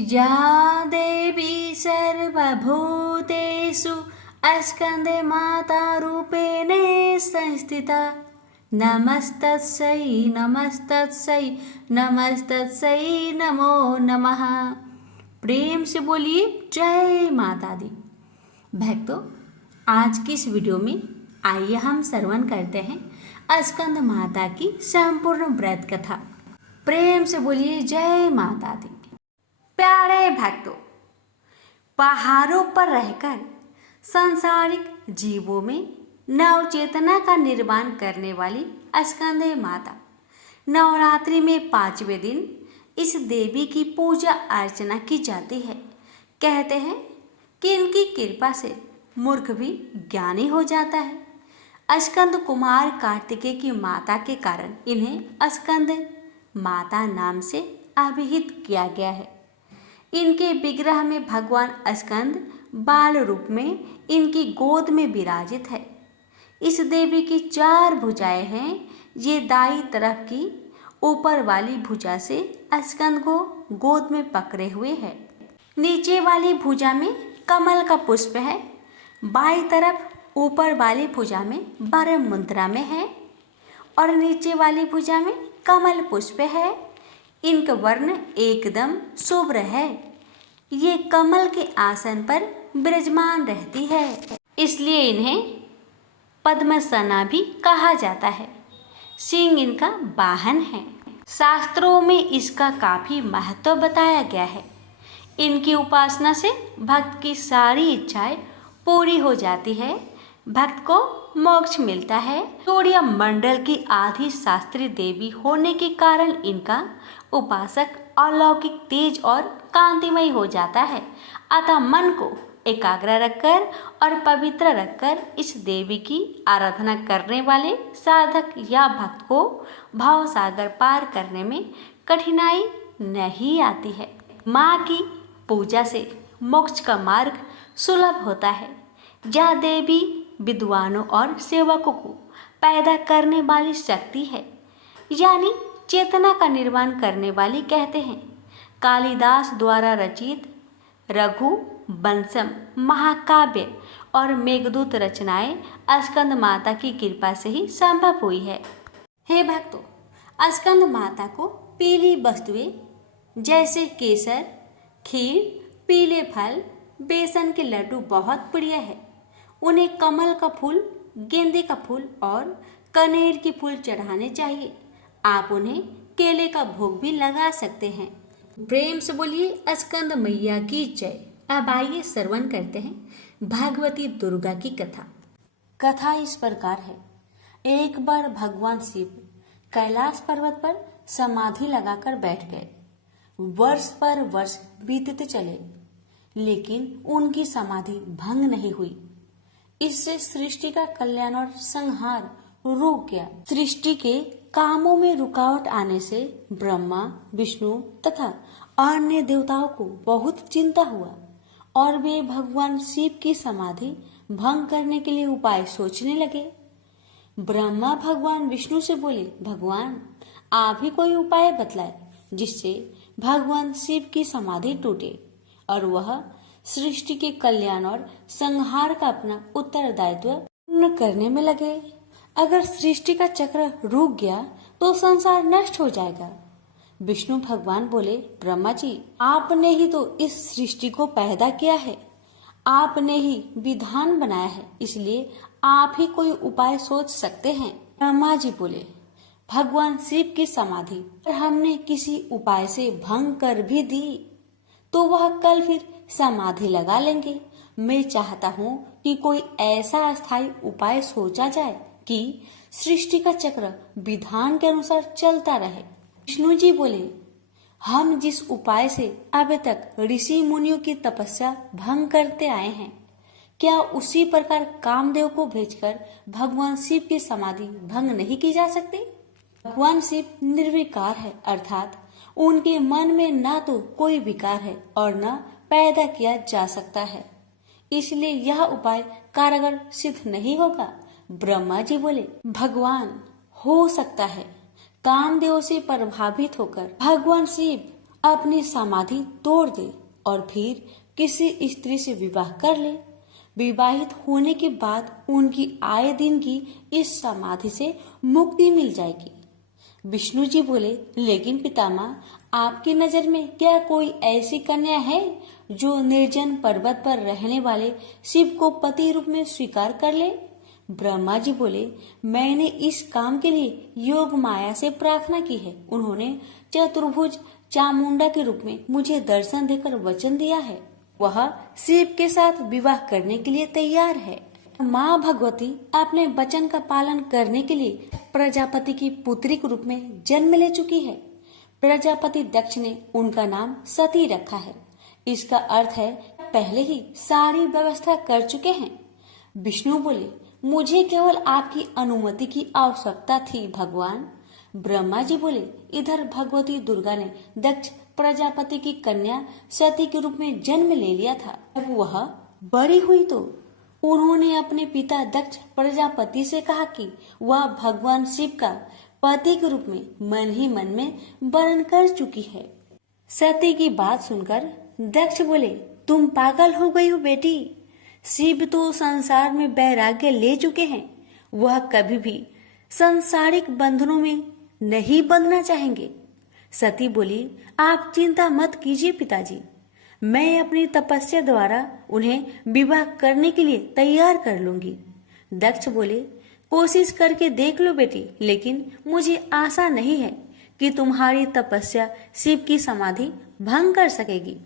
या देवी सर्वभूतेषु स्कन्दमातारूपेण संस्थिता नमस्तस्यै नमस्तस्यै नमस्तस्यै नमो नमः। प्रेम से बोलिए जय माता दी। भक्तों, आज की इस वीडियो में आइए हम श्रवण करते हैं स्कंद माता की संपूर्ण व्रत कथा। प्रेम से बोलिए जय माता दी। प्यारे भक्तों, पहाड़ों पर रहकर सांसारिक जीवों में नव चेतना का निर्माण करने वाली स्कंदे माता नवरात्रि में 5वें दिन इस देवी की पूजा अर्चना की जाती है। कहते हैं कि इनकी कृपा से मूर्ख भी ज्ञानी हो जाता है। स्कंद कुमार कार्तिकेय की माता के कारण इन्हें स्कंद माता नाम से अभिहित किया गया है। इनके विग्रह में भगवान स्कंद बाल रूप में इनकी गोद में विराजित है। इस देवी की 4 भुजाएं हैं। ये दाईं तरफ की ऊपर वाली भुजा से स्कंद को गोद में पकड़े हुए है। नीचे वाली भुजा में कमल का पुष्प है। बाईं तरफ ऊपर वाली भुजा में वर मुद्रा में है और नीचे वाली भुजा में कमल पुष्प है। इनका वर्ण एकदम शुभ्र है। ये कमल के आसन पर विराजमान रहती है, इसलिए इन्हें पद्मसना भी कहा जाता है। सिंह इनका वाहन है। शास्त्रों में इसका काफी महत्व बताया गया है। इनकी उपासना से भक्त की सारी इच्छाएं पूरी हो जाती है। भक्त को मोक्ष मिलता है। सूर्य मंडल की आदि शास्त्री देवी होने के कारण इनका उपासक अलौकिक तेज और कांतिमय हो जाता है। अतः मन को एकाग्र रखकर और पवित्र रखकर इस देवी की आराधना करने वाले साधक या भक्त को भाव सागर पार करने में कठिनाई नहीं आती है। माँ की पूजा से मोक्ष का मार्ग सुलभ होता है। यह देवी विद्वानों और सेवकों को पैदा करने वाली शक्ति है, यानी चेतना का निर्माण करने वाली। कहते हैं कालिदास द्वारा रचित रघुवंशम महाकाव्य और मेघदूत रचनाएं स्कंद माता की कृपा से ही संभव हुई है। हे भक्तों, स्कंद माता को पीली वस्तुएं जैसे केसर, खीर, पीले फल, बेसन के लड्डू बहुत प्रिय है। उन्हें कमल का फूल, गेंदे का फूल और कनेर की फूल चढ़ाने चाहिए। आप उन्हें केले का भोग भी लगा सकते हैं। प्रेम से बोलिए स्कंद मैया की जय। अब आइए श्रवण करते हैं भगवती दुर्गा की कथा। कथा इस प्रकार है। एक बार भगवान शिव कैलाश पर्वत पर समाधि लगाकर बैठ गए। वर्ष पर वर्ष बीतते चले, लेकिन उनकी समाधि भंग नहीं हुई। इससे सृष्टि का कल्याण और संहार रुक गया। सृष्टि के कामों में रुकावट आने से ब्रह्मा, विष्णु तथा अन्य देवताओं को बहुत चिंता हुआ और वे भगवान शिव की समाधि भंग करने के लिए उपाय सोचने लगे। ब्रह्मा भगवान विष्णु से बोले, भगवान आप ही कोई उपाय बतलाए जिससे भगवान शिव की समाधि टूटे और वह सृष्टि के कल्याण और संहार का अपना उत्तरदायित्व पूर्ण करने में लगे। अगर सृष्टि का चक्र रुक गया तो संसार नष्ट हो जाएगा। विष्णु भगवान बोले, ब्रह्मा जी आपने ही तो इस सृष्टि को पैदा किया है, आपने ही विधान बनाया है, इसलिए आप ही कोई उपाय सोच सकते हैं। ब्रह्मा जी बोले, भगवान शिव की समाधि हमने किसी उपाय से भंग कर भी दी तो वह कल फिर समाधि लगा लेंगे। मैं चाहता हूँ कि कोई ऐसा अस्थायी उपाय सोचा जाए कि सृष्टि का चक्र विधान के अनुसार चलता रहे। विष्णु जी बोले, हम जिस उपाय से अब तक ऋषि मुनियों की तपस्या भंग करते आए हैं, क्या उसी प्रकार कामदेव को भेजकर भगवान शिव की समाधि भंग नहीं की जा सकती? भगवान शिव निर्विकार है, अर्थात उनके मन में ना तो कोई विकार है और न पैदा किया जा सकता है, इसलिए यह उपाय कारगर सिद्ध नहीं होगा। ब्रह्मा जी बोले, भगवान हो सकता है कामदेव से प्रभावित होकर भगवान शिव अपनी समाधि तोड़ दे और फिर किसी स्त्री से विवाह कर ले। विवाहित होने के बाद उनकी आए दिन की इस समाधि से मुक्ति मिल जाएगी। विष्णु जी बोले, लेकिन पितामह, आपकी नजर में क्या कोई ऐसी कन्या है जो निर्जन पर्वत पर रहने वाले शिव को पति रूप में स्वीकार कर ले? ब्रह्मा जी बोले, मैंने इस काम के लिए योग माया से प्रार्थना की है। उन्होंने चतुर्भुज चामुंडा के रूप में मुझे दर्शन देकर वचन दिया है, वह शिव के साथ विवाह करने के लिए तैयार है। माँ भगवती अपने वचन का पालन करने के लिए प्रजापति की पुत्री के रूप में जन्म ले चुकी है। प्रजापति दक्ष ने उनका नाम सती रखा है। इसका अर्थ है पहले ही सारी व्यवस्था कर चुके हैं। विष्णु बोले, मुझे केवल आपकी अनुमति की आवश्यकता थी भगवान। ब्रह्मा जी बोले, इधर भगवती दुर्गा ने दक्ष प्रजापति की कन्या सती के रूप में जन्म ले लिया था। जब वह बड़ी हुई तो उन्होंने अपने पिता दक्ष प्रजापति से कहा कि वह भगवान शिव का पति के रूप में मन ही मन में वर्ण कर चुकी है। सती की बात सुनकर दक्ष बोले, तुम पागल हो गई हो बेटी। शिव तो संसार में वैराग्य ले चुके हैं, वह कभी भी सांसारिक बंधनों में नहीं बंधना चाहेंगे। सती बोली, आप चिंता मत कीजिए पिताजी, मैं अपनी तपस्या द्वारा उन्हें विवाह करने के लिए तैयार कर लूंगी। दक्ष बोले, कोशिश करके देख लो बेटी, लेकिन मुझे आशा नहीं है कि तुम्हारी तपस्या शिव की समाधि भंग कर सकेगी।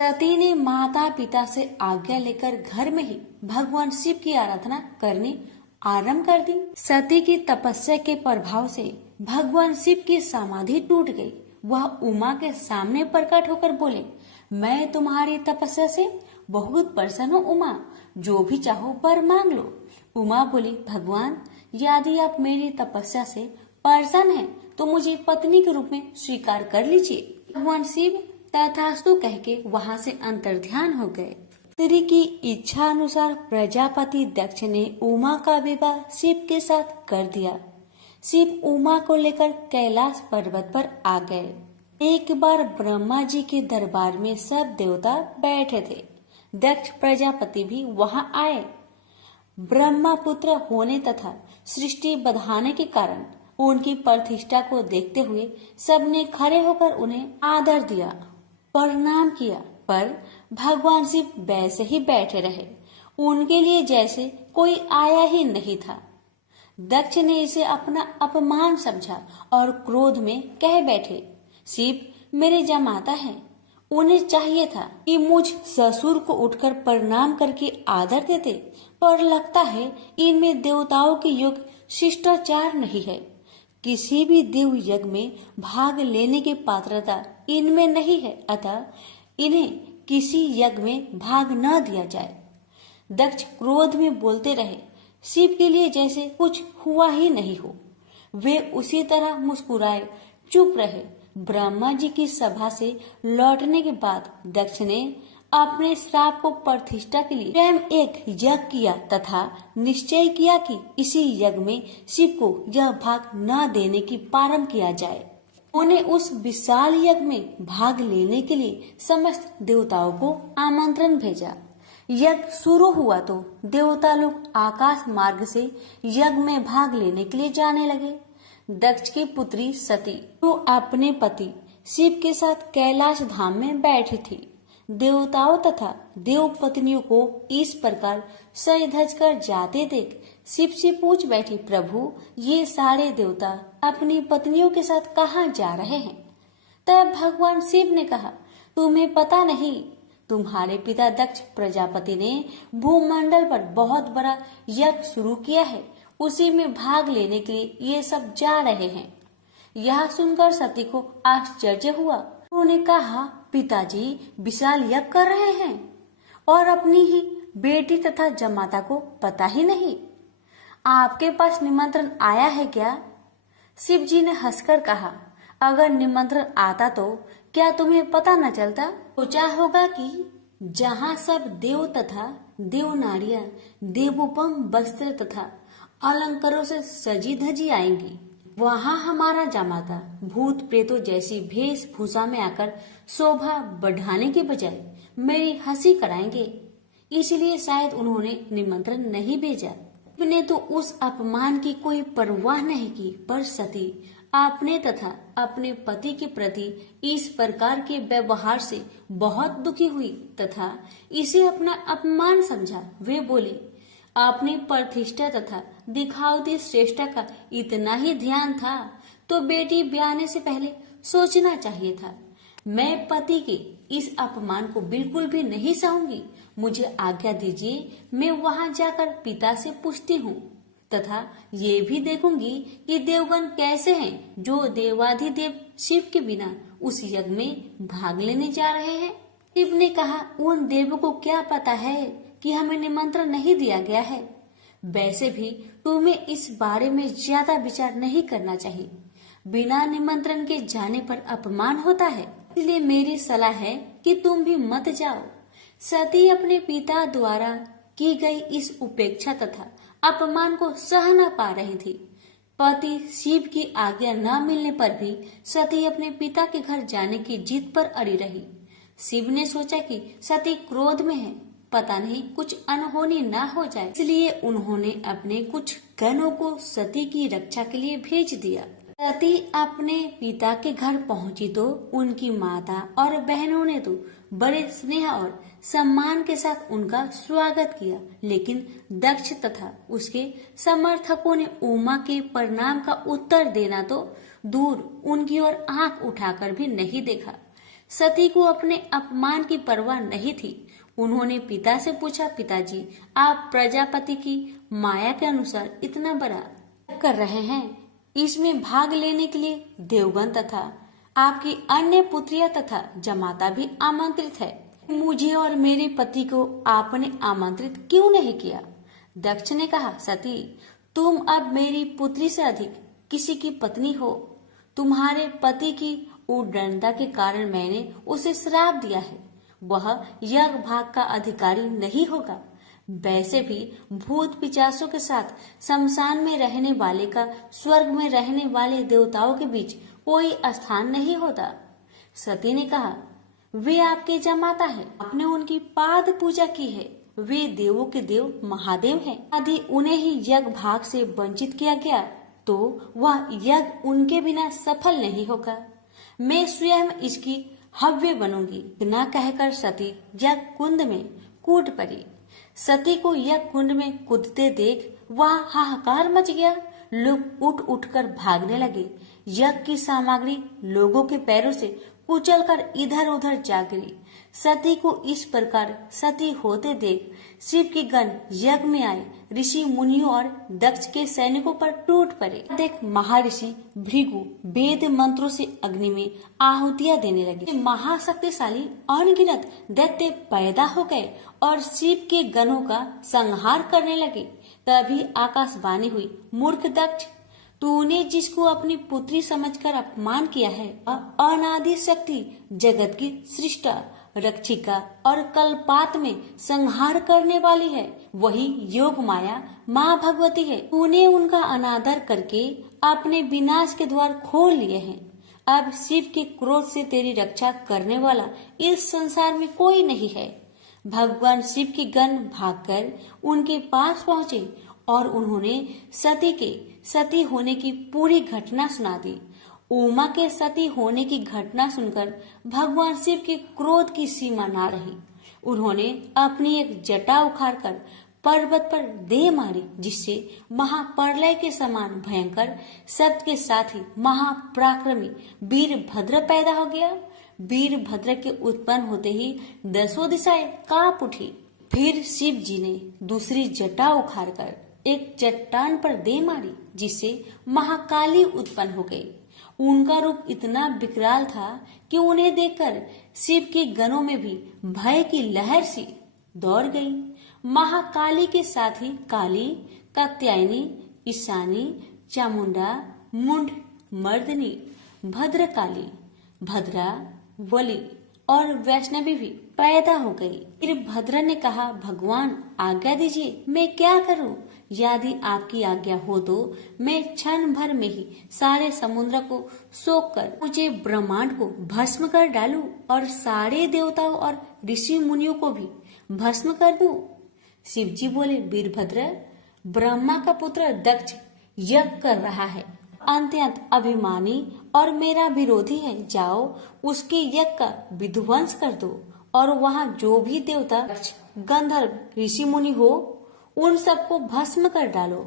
सती ने माता पिता से आज्ञा लेकर घर में ही भगवान शिव की आराधना करनी आरंभ कर दी। सती की तपस्या के प्रभाव से भगवान शिव की समाधि टूट गई। वह उमा के सामने प्रकट होकर बोले, मैं तुम्हारी तपस्या से बहुत प्रसन्न हूँ उमा, जो भी चाहो वर मांग लो। उमा बोली, भगवान, यदि आप मेरी तपस्या से प्रसन्न हैं, तो मुझे पत्नी के रूप में स्वीकार कर लीजिए। भगवान शिव तथास्तु कह के वहाँ से अंतर्ध्यान हो गए। स्त्री की इच्छा अनुसार प्रजापति दक्ष ने उमा का विवाह शिव के साथ कर दिया। शिव उमा को लेकर कैलाश पर्वत पर आ गए। एक बार ब्रह्मा जी के दरबार में सब देवता बैठे थे। दक्ष प्रजापति भी वहां आए। ब्रह्मा पुत्र होने तथा सृष्टि बढ़ाने के कारण उनकी प्रतिष्ठा को देखते हुए सबने खड़े होकर उन्हें आदर दिया, प्रणाम किया, पर भगवान शिव वैसे ही बैठे रहे, उनके लिए जैसे कोई आया ही नहीं था। दक्ष ने इसे अपना अपमान समझा और क्रोध में कह बैठे, शिव मेरे जमाता है, उन्हें चाहिए था कि मुझ ससुर को उठकर प्रणाम करके आदर देते, पर लगता है इनमें देवताओं के योग शिष्टाचार नहीं है। किसी भी देव यज्ञ में भाग लेने की पात्रता इनमें नहीं है, अतः इन्हें किसी यज्ञ में भाग न दिया जाए। दक्ष क्रोध में बोलते रहे, शिव के लिए जैसे कुछ हुआ ही नहीं हो। वे उसी तरह मुस्कुराए चुप रहे। ब्रह्मा जी की सभा से लौटने के बाद दक्ष ने अपने श्राप को प्रतिष्ठा के लिए स्वयं एक यज्ञ किया तथा निश्चय किया कि इसी यज्ञ में शिव को यह भाग न देने की प्रारंभ किया जाए। उन्हें उस विशाल यज्ञ में भाग लेने के लिए समस्त देवताओं को आमंत्रण भेजा। यज्ञ शुरू हुआ तो देवता लोग आकाश मार्ग से यज्ञ में भाग लेने के लिए जाने लगे। दक्ष की पुत्री सती जो अपने पति शिव के साथ कैलाश धाम में बैठी थी, देवताओं तथा देव पत्नियों को इस प्रकार सज धज कर जाते देख शिव से पूछ बैठी, प्रभु ये सारे देवता अपनी पत्नियों के साथ कहाँ जा रहे हैं? तब भगवान शिव ने कहा, तुम्हें पता नहीं, तुम्हारे पिता दक्ष प्रजापति ने भूमंडल पर बहुत बड़ा यज्ञ शुरू किया है, उसी में भाग लेने के लिए ये सब जा रहे हैं। यह सुनकर सती को आश्चर्य हुआ। उन्होंने कहा, पिताजी विशाल यज्ञ कर रहे हैं और अपनी ही बेटी तथा जमाता को पता ही नहीं, आपके पास निमंत्रण आया है क्या? शिव जी ने हंसकर कहा, अगर निमंत्रण आता तो क्या तुम्हें पता न चलता? सोचा होगा कि जहाँ सब देव तथा देव नारियां देवोपम वस्त्र तथा अलंकारों से सजी धजी आएंगी, वहाँ हमारा जामाता भूत प्रेतों जैसी वेशभूषा में आकर शोभा बढ़ाने के बजाय मेरी हंसी कराएंगे, इसलिए शायद उन्होंने निमंत्रण नहीं भेजा। ने तो उस अपमान की कोई परवाह नहीं की, पर सती आपने तथा अपने पति के प्रति इस प्रकार के व्यवहार से बहुत दुखी हुई तथा इसे अपना अपमान समझा। वे बोली, आपने प्रतिष्ठा तथा दिखावती श्रेष्ठता का इतना ही ध्यान था तो बेटी ब्याहने से पहले सोचना चाहिए था। मैं पति के इस अपमान को बिल्कुल भी नहीं सहूंगी। मुझे आज्ञा दीजिए, मैं वहां जाकर पिता से पूछती हूँ तथा ये भी देखूंगी कि देवगण कैसे हैं जो देवाधिदेव शिव के बिना उस यज्ञ में भाग लेने जा रहे हैं। शिव ने कहा, उन देवों को क्या पता है कि हमें निमंत्रण नहीं दिया गया है। वैसे भी तुम्हें इस बारे में ज्यादा विचार नहीं करना चाहिए। बिना निमंत्रण के जाने पर अपमान होता है, इसलिए मेरी सलाह है कि तुम भी मत जाओ। सती अपने पिता द्वारा की गई इस उपेक्षा तथा अपमान को सह न पा रही थी। पति शिव की आज्ञा न मिलने पर भी सती अपने पिता के घर जाने की जिद पर अड़ी रही। शिव ने सोचा कि सती क्रोध में है, पता नहीं कुछ अनहोनी न हो जाए, इसलिए उन्होंने अपने कुछ गणों को सती की रक्षा के लिए भेज दिया। सती अपने पिता के घर पहुंची तो उनकी माता और बहनों ने तो बड़े स्नेह और सम्मान के साथ उनका स्वागत किया, लेकिन दक्ष तथा उसके समर्थकों ने उमा के प्रणाम का उत्तर देना तो दूर उनकी ओर आंख उठाकर भी नहीं देखा। सती को अपने अपमान की परवाह नहीं थी। उन्होंने पिता से पूछा, पिताजी, आप प्रजापति की माया के अनुसार इतना बड़ा कर रहे हैं, इसमें भाग लेने के लिए देवगण तथा आपकी अन्य पुत्रियां तथा जमाता भी आमंत्रित है। मुझे और मेरे पति को आपने आमंत्रित क्यों नहीं किया? दक्ष ने कहा, सती, तुम अब मेरी पुत्री से अधिक किसी की पत्नी हो। तुम्हारे पति की उद्दंडता के कारण मैंने उसे श्राप दिया है। वह यज्ञ भाग का अधिकारी नहीं होगा। वैसे भी भूत पिचासों के साथ शमशान में रहने वाले का स्वर्ग में रहने वाले देवताओं के बीच कोई स्थान नहीं होता। सती ने कहा, वे आपके जमाता है, आपने उनकी पाद पूजा की है। वे देवों के देव महादेव हैं। यदि उन्हें ही यज्ञ भाग से वंचित किया गया तो वह यज्ञ उनके बिना सफल नहीं होगा। मैं स्वयं इसकी हव्य बनूंगी। न कहकर सती यज्ञ कुंड में कूद पड़ी। सती को यज्ञ कुंड में कूदते देख वहाँ हाहाकार मच गया। लोग उठ उठकर भागने लगे। यज्ञ की सामग्री लोगों के पैरों से कुचलकर इधर उधर जा गिरी। सती को इस प्रकार सती होते देख शिव के गण यज्ञ में आए ऋषि मुनियों और दक्ष के सैनिकों पर टूट पड़े। देख महर्षि भृगु वेद मंत्रों से अग्नि में आहुतियां देने लगे। महाशक्तिशाली अनगिनत दैत्य पैदा हो गए और शिव के गणों का संहार करने लगे। तभी आकाशवाणी हुई, मूर्ख दक्ष, तूने जिसको अपनी पुत्री समझकर अपमान किया है, अनादि शक्ति जगत की सृष्टा, रक्षिका और कल्पात में संहार करने वाली है। वही योग माया माँ भगवती है। तूने उनका अनादर करके अपने विनाश के द्वार खोल लिए हैं। अब शिव के क्रोध से तेरी रक्षा करने वाला इस संसार में कोई नहीं है। भगवान शिव के गण भागकर उनके पास पहुँचे और उन्होंने सती के सती होने की पूरी घटना सुना दी। उमा के सती होने की घटना सुनकर भगवान शिव के क्रोध की सीमा ना रही। उन्होंने अपनी एक जटा उखाड़कर पर्वत पर दे मारी, जिससे महाप्रलय के समान भयंकर शब्द के साथ ही महापराक्रमी वीरभद्र पैदा हो गया। वीरभद्र के उत्पन्न होते ही 10 दिशाएं कांप उठी। फिर शिव जी ने दूसरी जटा उखाड़कर एक चट्टान पर दे मारी, जिससे महाकाली उत्पन्न हो गई। उनका रूप इतना विकराल था कि उन्हें देखकर शिव के गणों में भी भय की लहर सी दौड़ गई। महाकाली के साथ ही काली, कात्यायनी, ईशानी, चामुंडा, मुंड, मर्दनी, भद्रकाली, भद्रा, बलि और वैष्णवी भी पैदा हो गई। फिर भद्रा ने कहा, भगवान आज्ञा दीजिए, मैं क्या करूं? यदि आपकी आज्ञा हो तो मैं क्षण भर में ही सारे समुद्र को सोख कर मुझे ब्रह्मांड को भस्म कर डालूं और सारे देवताओं और ऋषि मुनियों को भी भस्म कर दूं। शिव जी बोले, वीरभद्र, ब्रह्मा का पुत्र दक्ष यज्ञ कर रहा है, अत्यंत अभिमानी और मेरा विरोधी है। जाओ उसके यज्ञ का विध्वंस कर दो और वहाँ जो भी देवता, गंधर्व, ऋषि मुनि हो उन सबको भस्म कर डालो।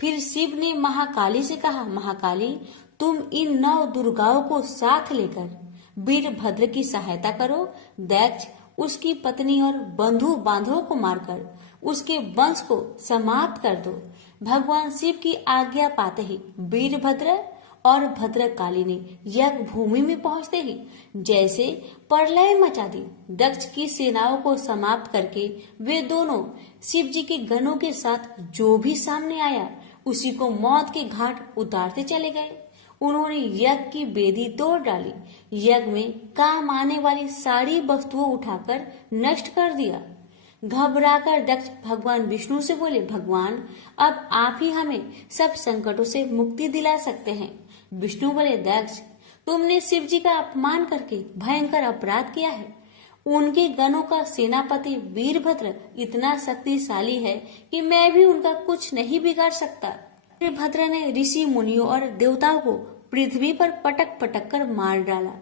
फिर शिव ने महाकाली से कहा, महाकाली, तुम इन 9 दुर्गाओं को साथ लेकर वीरभद्र की सहायता करो। दक्ष उसकी पत्नी और बंधु बांधवों को मारकर उसके वंश को समाप्त कर दो। भगवान शिव की आज्ञा पाते ही वीरभद्र और भद्रकाली ने यज्ञ भूमि में पहुंचते ही जैसे प्रलय मचा दी। दक्ष की सेनाओं को समाप्त करके वे दोनों शिव जी के गणों के साथ जो भी सामने आया उसी को मौत के घाट उतारते चले गए। उन्होंने यज्ञ की वेदी तोड़ डाली, यज्ञ में काम आने वाली सारी वस्तुओं उठाकर नष्ट कर दिया। घबराकर दक्ष भगवान विष्णु से बोले, भगवान, अब आप ही हमें सब संकटों से मुक्ति दिला सकते हैं। विष्णु बोले, दक्ष, तुमने शिव जी का अपमान करके भयंकर अपराध किया है। उनके गणों का सेनापति वीरभद्र इतना शक्तिशाली है कि मैं भी उनका कुछ नहीं बिगाड़ सकता। वीरभद्र ने ऋषि मुनियों और देवताओं को पृथ्वी पर पटक पटक कर मार डाला।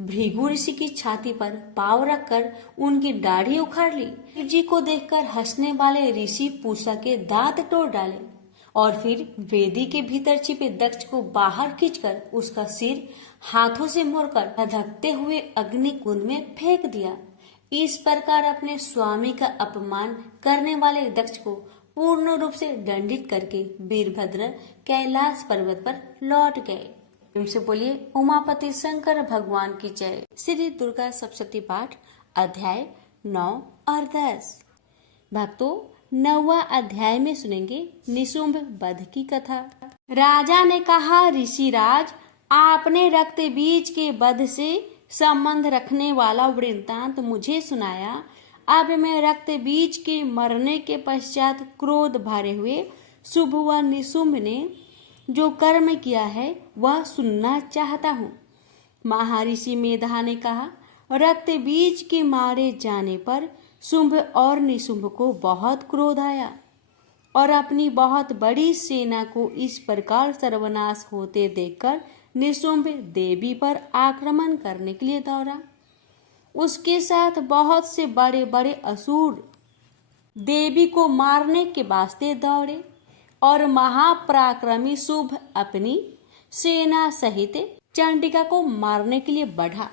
भृगु ऋषि की छाती पर पांव रखकर उनकी दाढ़ी उखाड़ ली। शिव जी को देखकर हंसने वाले ऋषि पूषा के दांत तोड़ डाले और फिर वेदी के भीतर छिपे दक्ष को बाहर खींचकर उसका सिर हाथों से मोड़कर धधकते हुए अग्नि कुंड में फेंक दिया। इस प्रकार अपने स्वामी का अपमान करने वाले दक्ष को पूर्ण रूप से दंडित करके वीरभद्र कैलाश पर्वत पर लौट गए। उनसे बोलिए, उमापति शंकर भगवान की जय। श्री दुर्गा सप्तशती पाठ अध्याय 9 और 10। भक्तों, 9वां अध्याय में सुनेंगे निशुंभ वध की कथा। राजा ने कहा, ऋषिराज, आपने रक्त बीज के वध से संबंध रखने वाला वृत्तांत मुझे सुनाया। अब मैं रक्त बीज के मरने के पश्चात क्रोध भरे हुए शुभ व निशुंभ ने जो कर्म किया है वह सुनना चाहता हूँ। महर्षि मेधा ने कहा, रक्त बीज के मारे जाने पर शुंभ और निशुंभ को बहुत क्रोध आया और अपनी बहुत बड़ी सेना को इस प्रकार सर्वनाश होते देखकर निशुंभ देवी पर आक्रमण करने के लिए दौड़ा। उसके साथ बहुत से बड़े बड़े असुर देवी को मारने के वास्ते दौड़े और महापराक्रमी शुंभ अपनी सेना सहित चंडिका को मारने के लिए बढ़ा।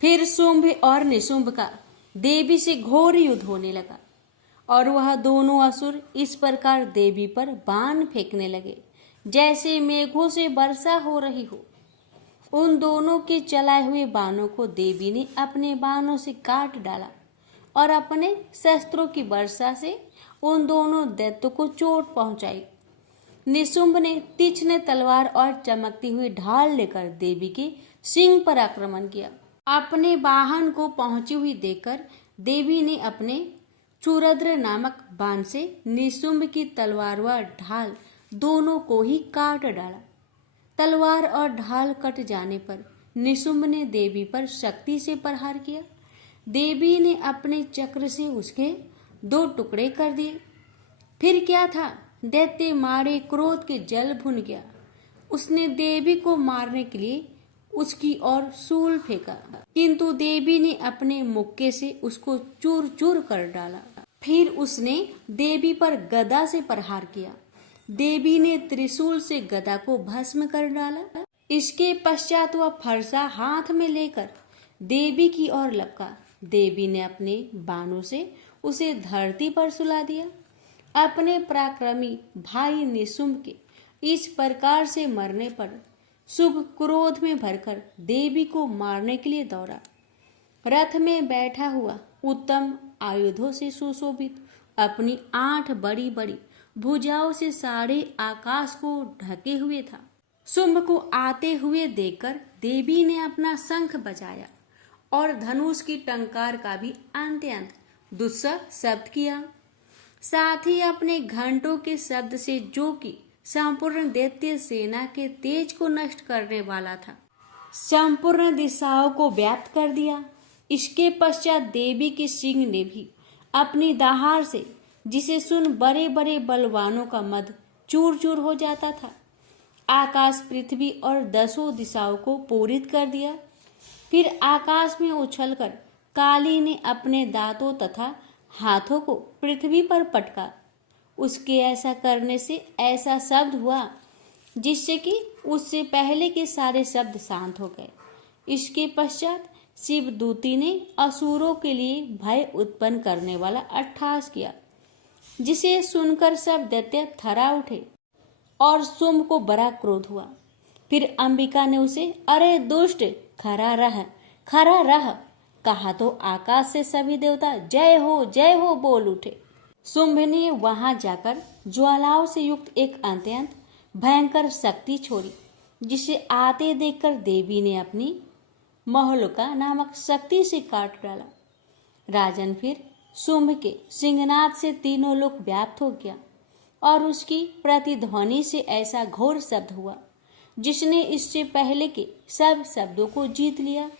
फिर शुंभ और निशुंभ का देवी से घोर युद्ध होने लगा और वह दोनों असुर इस प्रकार देवी पर बाण फेंकने लगे जैसे मेघों से वर्षा हो रही हो। उन दोनों के चलाए हुए बाणों को देवी ने अपने बाणों से काट डाला और अपने शस्त्रों की वर्षा से उन दोनों दैत्यों को चोट पहुंचाई। निशुंभ ने तीक्ष्ण तलवार और चमकती हुई ढाल लेकर देवी के सिंह पर आक्रमण किया। अपने वाहन को पहुंची हुई देखकर देवी ने अपने चूरद्र नामक बाण से निशुंभ की तलवार व ढाल दोनों को ही काट डाला। तलवार और ढाल कट जाने पर निशुंभ ने देवी पर शक्ति से प्रहार किया। देवी ने अपने चक्र से उसके 2 टुकड़े कर दिए। फिर क्या था, दैत्य मारे क्रोध के जल भुन गया। उसने देवी को मारने के लिए उसकी ओर शूल फेंका, किंतु देवी ने अपने मुक्के से उसको चूर चूर कर डाला। फिर उसने देवी पर गदा से प्रहार किया। देवी ने त्रिशूल से गदा को भस्म कर डाला। इसके पश्चात वह फरसा हाथ में लेकर देवी की ओर लपका। देवी ने अपने बाणों से उसे धरती पर सुला दिया। अपने पराक्रमी भाई निशुंभ के इस प्रकार से मरने पर शुभ क्रोध में भरकर देवी को मारने के लिए दौड़ा। रथ में बैठा हुआ उत्तम आयुधों से सुशोभित अपनी 8 बड़ी बड़ी भुजाओं से सारे आकाश को ढके हुए था। शुंभ को आते हुए देखकर देवी ने अपना शंख बजाया और धनुष की टंकार का भी अत्यंत दुस्सह शब्द किया। साथ ही अपने घंटों के शब्द से, जो कि संपूर्ण दैत्य सेना के तेज को नष्ट करने वाला था, संपूर्ण दिशाओं को व्याप्त कर दिया। इसके पश्चात देवी के सिंह ने भी अपनी दहाड़ से, जिसे सुन बड़े बड़े बलवानों का मद चूर चूर हो जाता था, आकाश, पृथ्वी और 10 दिशाओं को पूरित कर दिया। फिर आकाश में उछलकर काली ने अपने दांतों तथा हाथों को पृथ्वी पर पटका। उसके ऐसा करने से ऐसा शब्द हुआ जिससे कि उससे पहले के सारे शब्द शांत हो गए। इसके पश्चात शिवदूती ने असुरों के लिए भय उत्पन्न करने वाला अट्टहास किया, जिसे सुनकर सब दैत्य थर्रा उठे और शुंभ को बड़ा क्रोध हुआ। फिर अंबिका ने उसे, अरे दुष्ट, खड़ा रह कहा तो आकाश से सभी देवता जय हो बोल उठे। शुंभ ने वहां जाकर ज्वालाओं से युक्त एक अत्यंत भयंकर शक्ति छोड़ी, जिसे आते देखकर देवी ने अपनी महोलका नामक शक्ति से काट डाला। राजन, फिर शुंभ के सिंहनाद से तीनों लोक व्याप्त हो गया और उसकी प्रतिध्वनि से ऐसा घोर शब्द हुआ जिसने इससे पहले के सब शब्दों को जीत लिया।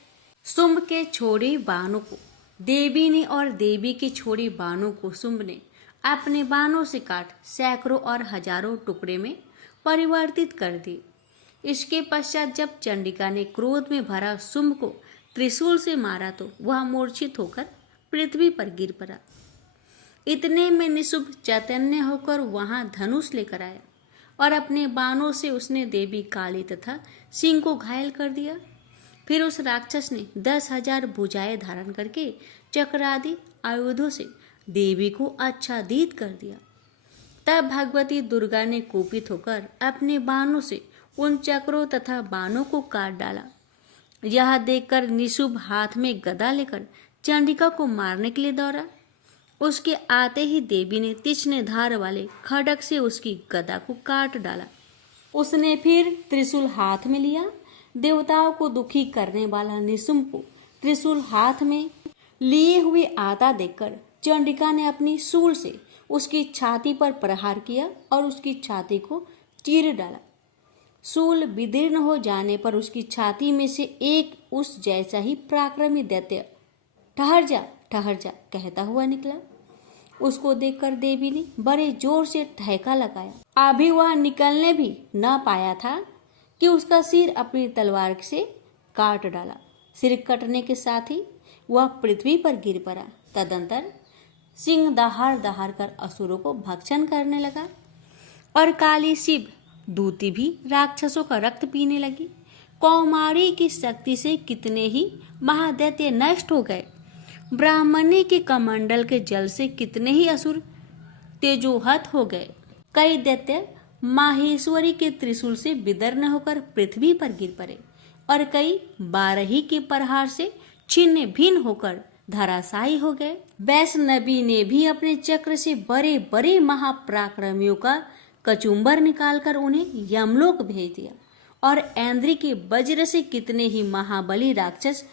शुंभ के छोड़े बाणों को देवी ने और देवी के छोड़े बाणों को शुंभ ने अपने बाणों से काट सैकड़ों और हजारों टुकड़े में परिवर्तित कर दिए। इसके पश्चात जब चंडिका ने क्रोध में भरा शुंभ को त्रिशूल से मारा तो वह मूर्छित होकर पृथ्वी पर गिर पड़ा। इतने में निशुंभ चैतन्य होकर वहां धनुष लेकर आया और अपने बाणों से उसने देवी काली तथा सिंह को घायल कर दिया। फिर उस राक्षस ने 10,000 भुजाएं धारण करके चक्रादि आयुधों से देवी को आच्छादित कर दिया। तब भगवती दुर्गा ने कोपित होकर अपने बाणों से उन चक्रों तथा बाणों को काट डाला। यह देखकर निशुंभ हाथ में गदा लेकर चंडिका को मारने के लिए दौड़ा। उसके आते ही देवी ने तीक्ष्ण धार वाले खड्ग से उसकी गदा को काट डाला। उसने फिर त्रिशूल हाथ में लिया। देवताओं को दुखी करने वाला निशुंभ को त्रिशूल हाथ में लिए हुए आता देखकर चंडिका ने अपनी शूल से उसकी छाती पर प्रहार किया और उसकी छाती को चीर डाला। शूल विदीर्ण हो जाने पर उसकी छाती में से एक उस जैसा ही पराक्रमी दैत्य ठहर जा कहता हुआ निकला। उसको देखकर देवी ने बड़े जोर से ठहाका लगाया। अभी वह निकलने भी न पाया था कि उसका सिर अपनी तलवार से काट डाला। सिर कटने के साथ ही वह पृथ्वी पर गिर पड़ा। तदंतर सिंह दहाड़ कर असुरों को भक्षण करने लगा और काली शिव दूती भी राक्षसों का रक्त पीने लगी। कौमारी की शक्ति से कितने ही महादैत्य नष्ट हो गए। ब्राह्मणी के कमंडल के जल से कितने ही असुर तेजोहत हो गए। कई दैत्य माहेश्वरी के त्रिशूल से विदीर्ण होकर पृथ्वी पर गिर पड़े और कई बारही के प्रहार से छिन्न भिन्न होकर धराशायी हो गए। वैष्णवी ने भी अपने चक्र से बड़े बड़े महापराक्रमियों का कचुम्बर निकालकर उन्हें यमलोक भेज दिया और ऐन्द्री के वज्र से कितने ही महाबली राक्षस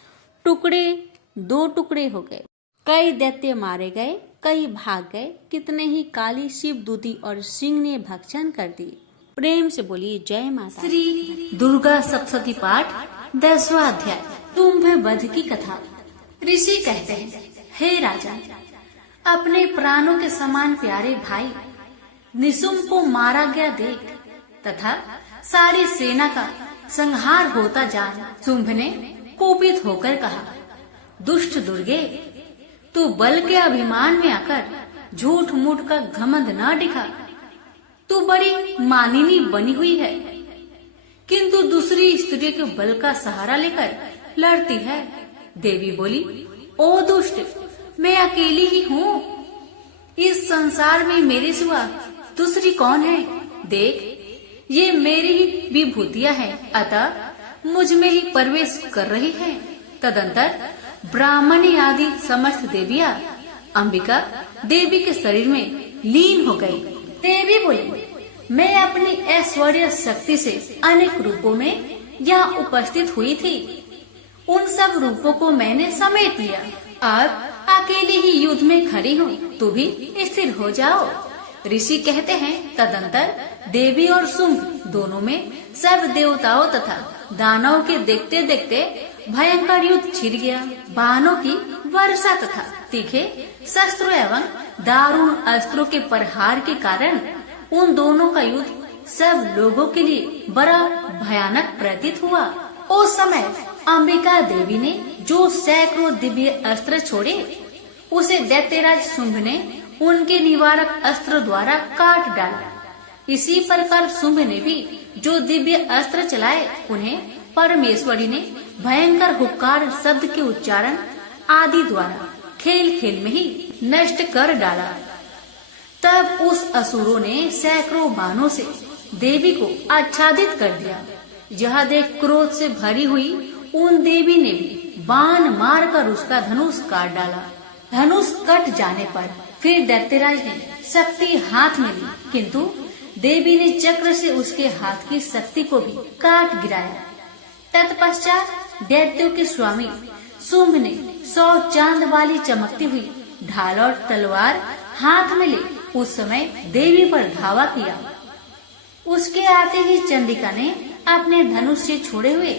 दो टुकड़े हो गए। कई दैत्य मारे गए, कई भाग गए, कितने ही काली शिवदूती और सिंह ने भक्षण कर दिए। प्रेम से बोलिए जय माता। श्री दुर्गा सप्तशती पाठ 10वां अध्याय तुम्भ वध की कथा। ऋषि कहते हैं, हे राजा, अपने प्राणों के समान प्यारे भाई निशुंभ को मारा गया देख तथा सारी सेना का संहार होता जान शुंभ ने कोपित होकर कहा, दुष्ट दुर्गे, तू बल के अभिमान में आकर झूठ मूठ का घमंड न दिखा। तू बड़ी मानिनी बनी हुई है, किंतु दूसरी स्त्री के बल का सहारा लेकर लड़ती है। देवी बोली, ओ दुष्ट, मैं अकेली ही हूँ। इस संसार में मेरे सिवा दूसरी कौन है? देख, ये मेरी ही विभूतियाँ हैं, अतः मुझ में ही प्रवेश कर रही हैं। तदंतर ब्राह्मणी आदि समस्त देवियां अंबिका देवी के शरीर में लीन हो गई। देवी बोली, मैं अपनी ऐश्वर्य शक्ति से अनेक रूपों में यहाँ उपस्थित हुई थी। उन सब रूपों को मैंने समेट लिया। अब अकेले ही युद्ध में खड़ी हूँ, तू भी स्थिर हो जाओ। ऋषि कहते हैं, तदंतर देवी और शुंभ दोनों में सब देवताओं तथा दानवों के देखते देखते भयंकर युद्ध छिड़ गया। बाणों की वर्षा तथा तीखे शस्त्रों एवं दारुण अस्त्रों के प्रहार के कारण उन दोनों का युद्ध सब लोगों के लिए बड़ा भयानक प्रतीत हुआ। उस समय अंबिका देवी ने जो सैकड़ों दिव्य अस्त्र छोड़े, उसे दैत्यराज शुंभ ने उनके निवारक अस्त्र द्वारा काट डाला। इसी प्रकार शुंभ ने भी जो दिव्य अस्त्र चलाए, उन्हें परमेश्वरी ने भयंकर हुक्कार शब्द के उच्चारण आदि द्वारा खेल खेल में ही नष्ट कर डाला। तब उस असुरों ने सैकड़ों बाणों से देवी को आच्छादित कर दिया। यह देख क्रोध से भरी हुई उन देवी ने भी बाण मारकर उसका धनुष काट डाला। धनुष कट जाने पर फिर दैत्यराज ने शक्ति हाथ में ली, किंतु देवी ने चक्र से उसके हाथ की शक्ति को भी काट गिराया। तत्पश्चात दैत्यों के स्वामी शुंभ ने 100 चांद वाली चमकती हुई ढाल और तलवार हाथ में ले उस समय देवी पर धावा किया। उसके आते ही चंडिका ने अपने धनुष से छोड़े हुए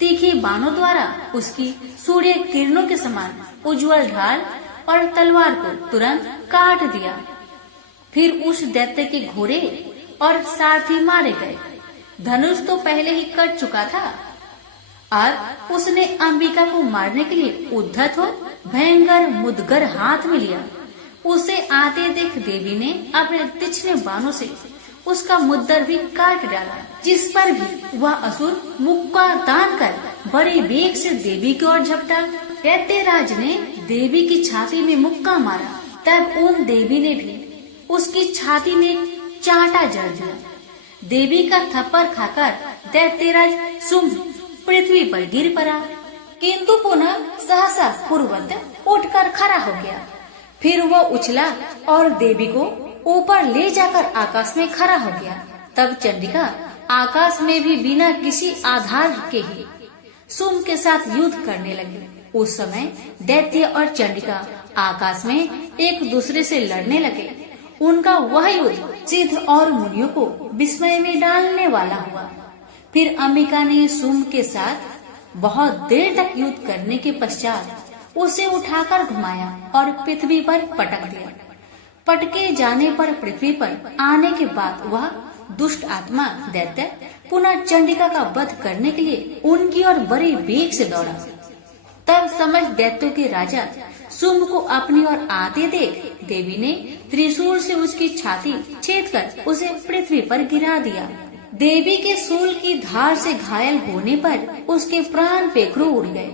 तीखे बाणों द्वारा उसकी सूर्य किरणों के समान उज्जवल ढाल और तलवार को तुरंत काट दिया। फिर उस दैत्य के घोड़े और सारथी मारे गए। धनुष तो पहले ही कट चुका था और उसने अंबिका को मारने के लिए उद्धत हो भयंकर मुदगर हाथ में लिया। उसे आते देख देवी ने अपने तिछले बाणों से उसका मुद्दर भी काट डाला, जिस पर भी वह असुर मुक्का तान कर बड़े वेग से देवी की ओर झपटा। दैत्यराज ने देवी की छाती में मुक्का मारा, तब उन देवी ने भी उसकी छाती में चांटा जड़ दिया। देवी का थप्पड़ खाकर दैत्यराज शुंभ पृथ्वी पर गिर पड़ा, किंतु पुनः सहसा पूर्ववत उठकर खड़ा हो गया। फिर वह उछला और देवी को ऊपर ले जाकर आकाश में खड़ा हो गया। तब चंडिका आकाश में भी बिना किसी आधार के ही शुंभ के साथ युद्ध करने लगी। उस समय दैत्य और चंडिका आकाश में एक दूसरे से लड़ने लगे। उनका वह युद्ध सिद्ध और मुनियों को विस्मय में डालने वाला हुआ। फिर अंबिका ने शुंभ के साथ बहुत देर तक युद्ध करने के पश्चात उसे उठाकर घुमाया और पृथ्वी पर पटक दिया। पटके जाने पर पृथ्वी पर आने के बाद वह दुष्ट आत्मा दैत्य पुनः चंडिका का वध करने के लिए उनकी ओर बड़े वेग से दौड़ा। तब समस्त दैत्यों के राजा शुंभ को अपनी ओर आते देख देवी ने त्रिशूल से उसकी छाती छेद कर उसे पृथ्वी पर गिरा दिया। देवी के शूल की धार से घायल होने पर उसके प्राण पेखरों उड़ गए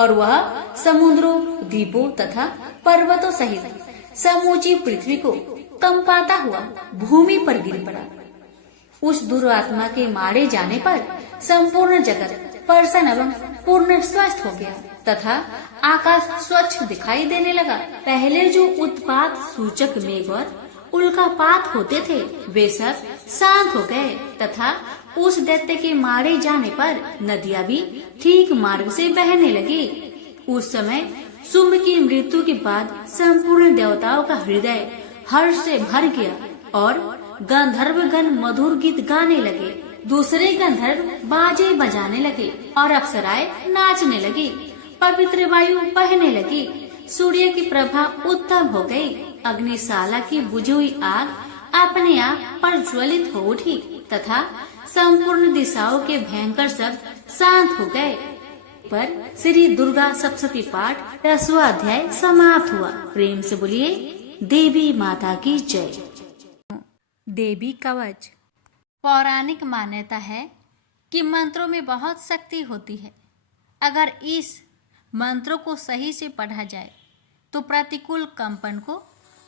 और वह समुद्रों, द्वीपों तथा पर्वतों सहित समूची पृथ्वी को कंपाता हुआ भूमि पर गिर पड़ा। उस दुरात्मा के मारे जाने पर संपूर्ण जगत प्रसन्न एवं पूर्ण स्वस्थ हो गया तथा आकाश स्वच्छ दिखाई देने लगा। पहले जो उत्पात सूचक मेघ और उल्कापात होते थे, वे सब शांत हो गए तथा उस दैत्य के मारे जाने पर नदियां भी ठीक मार्ग से बहने लगी। उस समय शुंभ की मृत्यु के बाद संपूर्ण देवताओं का हृदय हर्ष से भर गया और गंधर्वगण मधुर गीत गाने लगे। दूसरे गंधर्व बाजे बजाने लगे और अप्सराएं नाचने लगी। पवित्र वायु बहने लगी। सूर्य की प्रभा उत्तम हो गई। अग्निशाला की बुझी हुई आग अपने आप प्रज्वलित हो उठी तथा संपूर्ण दिशाओं के भयंकर शब्द शांत हो गए। पर श्री दुर्गा सप्तशती पाठ 10वां अध्याय समाप्त हुआ। प्रेम से बोलिए देवी माता की जय। देवी कवच। पौराणिक मान्यता है कि मंत्रों में बहुत शक्ति होती है। अगर इस मंत्रों को सही से पढ़ा जाए तो प्रतिकूल कंपन को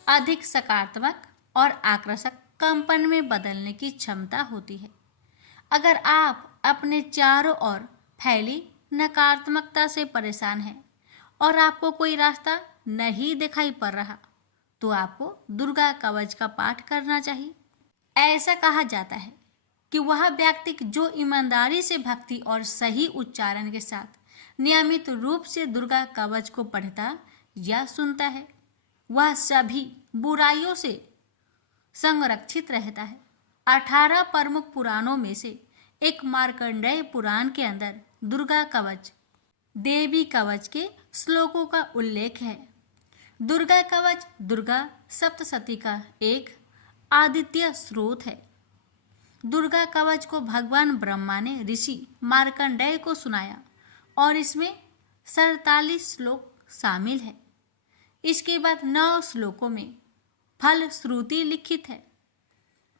अधिक सकारात्मक और आकर्षक कंपन में बदलने की क्षमता होती है। अगर आप अपने चारों ओर फैली नकारात्मकता से परेशान हैं और आपको कोई रास्ता नहीं दिखाई पड़ रहा, तो आपको दुर्गा कवच का पाठ करना चाहिए। ऐसा कहा जाता है कि वह व्यक्ति जो ईमानदारी से भक्ति और सही उच्चारण के साथ नियमित रूप से दुर्गा कवच को पढ़ता या सुनता है वह सभी बुराइयों से संरक्षित रहता है। 18 प्रमुख पुराणों में से एक मार्कंडेय पुराण के अंदर दुर्गा कवच, देवी कवच के श्लोकों का उल्लेख है। दुर्गा कवच दुर्गा सप्तशती का एक आदित्य स्रोत है। दुर्गा कवच को भगवान ब्रह्मा ने ऋषि मार्कंडेय को सुनाया और इसमें 47 श्लोक शामिल है। इसके बाद 9 श्लोकों में फल श्रुति लिखित है।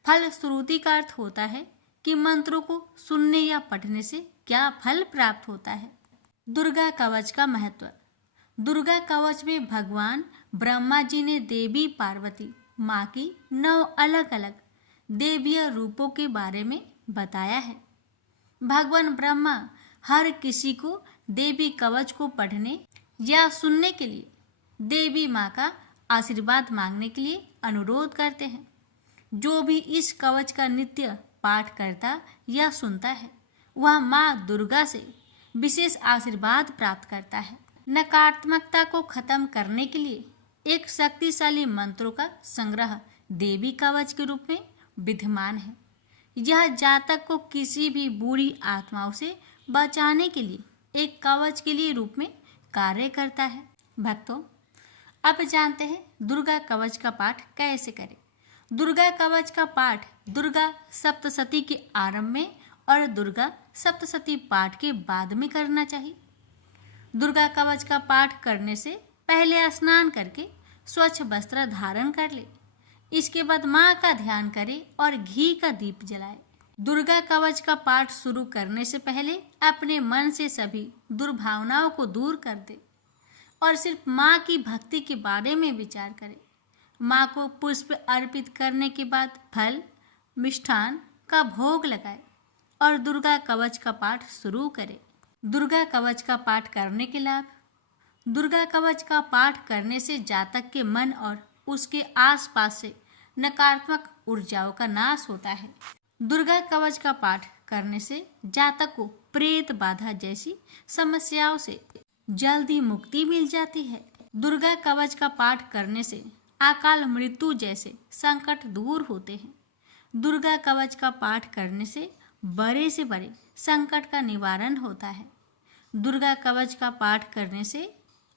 फल श्रुति का अर्थ होता है कि मंत्रों को सुनने या पढ़ने से क्या फल प्राप्त होता है। दुर्गा कवच का महत्व। दुर्गा कवच में भगवान ब्रह्मा जी ने देवी पार्वती माँ की 9 अलग अलग देवीय रूपों के बारे में बताया है। भगवान ब्रह्मा हर किसी को देवी कवच को पढ़ने या सुनने के लिए देवी माँ का आशीर्वाद मांगने के लिए अनुरोध करते हैं। जो भी इस कवच का नित्य पाठ करता या सुनता है वह माँ दुर्गा से विशेष आशीर्वाद प्राप्त करता है। नकारात्मकता को खत्म करने के लिए एक शक्तिशाली मंत्रों का संग्रह देवी कवच के रूप में विद्यमान है। यह जातक को किसी भी बुरी आत्माओं से बचाने के लिए एक कवच के लिए रूप में कार्य करता है। भक्तों, अब जानते हैं दुर्गा कवच का पाठ कैसे करें। दुर्गा कवच का पाठ दुर्गा सप्तशती के आरंभ में और दुर्गा सप्तशती पाठ के बाद में करना चाहिए। दुर्गा कवच का पाठ करने से पहले स्नान करके स्वच्छ वस्त्र धारण कर ले। इसके बाद माँ का ध्यान करे और घी का दीप जलाए। दुर्गा कवच का पाठ शुरू करने से पहले अपने मन से सभी दुर्भावनाओं को दूर कर दे और सिर्फ माँ की भक्ति के बारे में विचार करे। माँ को पुष्प अर्पित करने के बाद फल मिष्ठान का भोग लगाए और दुर्गा कवच का पाठ शुरू करे। दुर्गा कवच का पाठ करने के लाभ। दुर्गा कवच का पाठ करने से जातक के मन और उसके आसपास से नकारात्मक ऊर्जाओं का नाश होता है। दुर्गा कवच का पाठ करने से जातक को प्रेत बाधा जैसी समस्याओं से जल्दी मुक्ति मिल जाती है। दुर्गा कवच का पाठ करने से अकाल मृत्यु जैसे संकट दूर होते हैं। दुर्गा कवच का पाठ करने से बड़े से बड़े संकट का निवारण होता है। दुर्गा कवच का पाठ करने से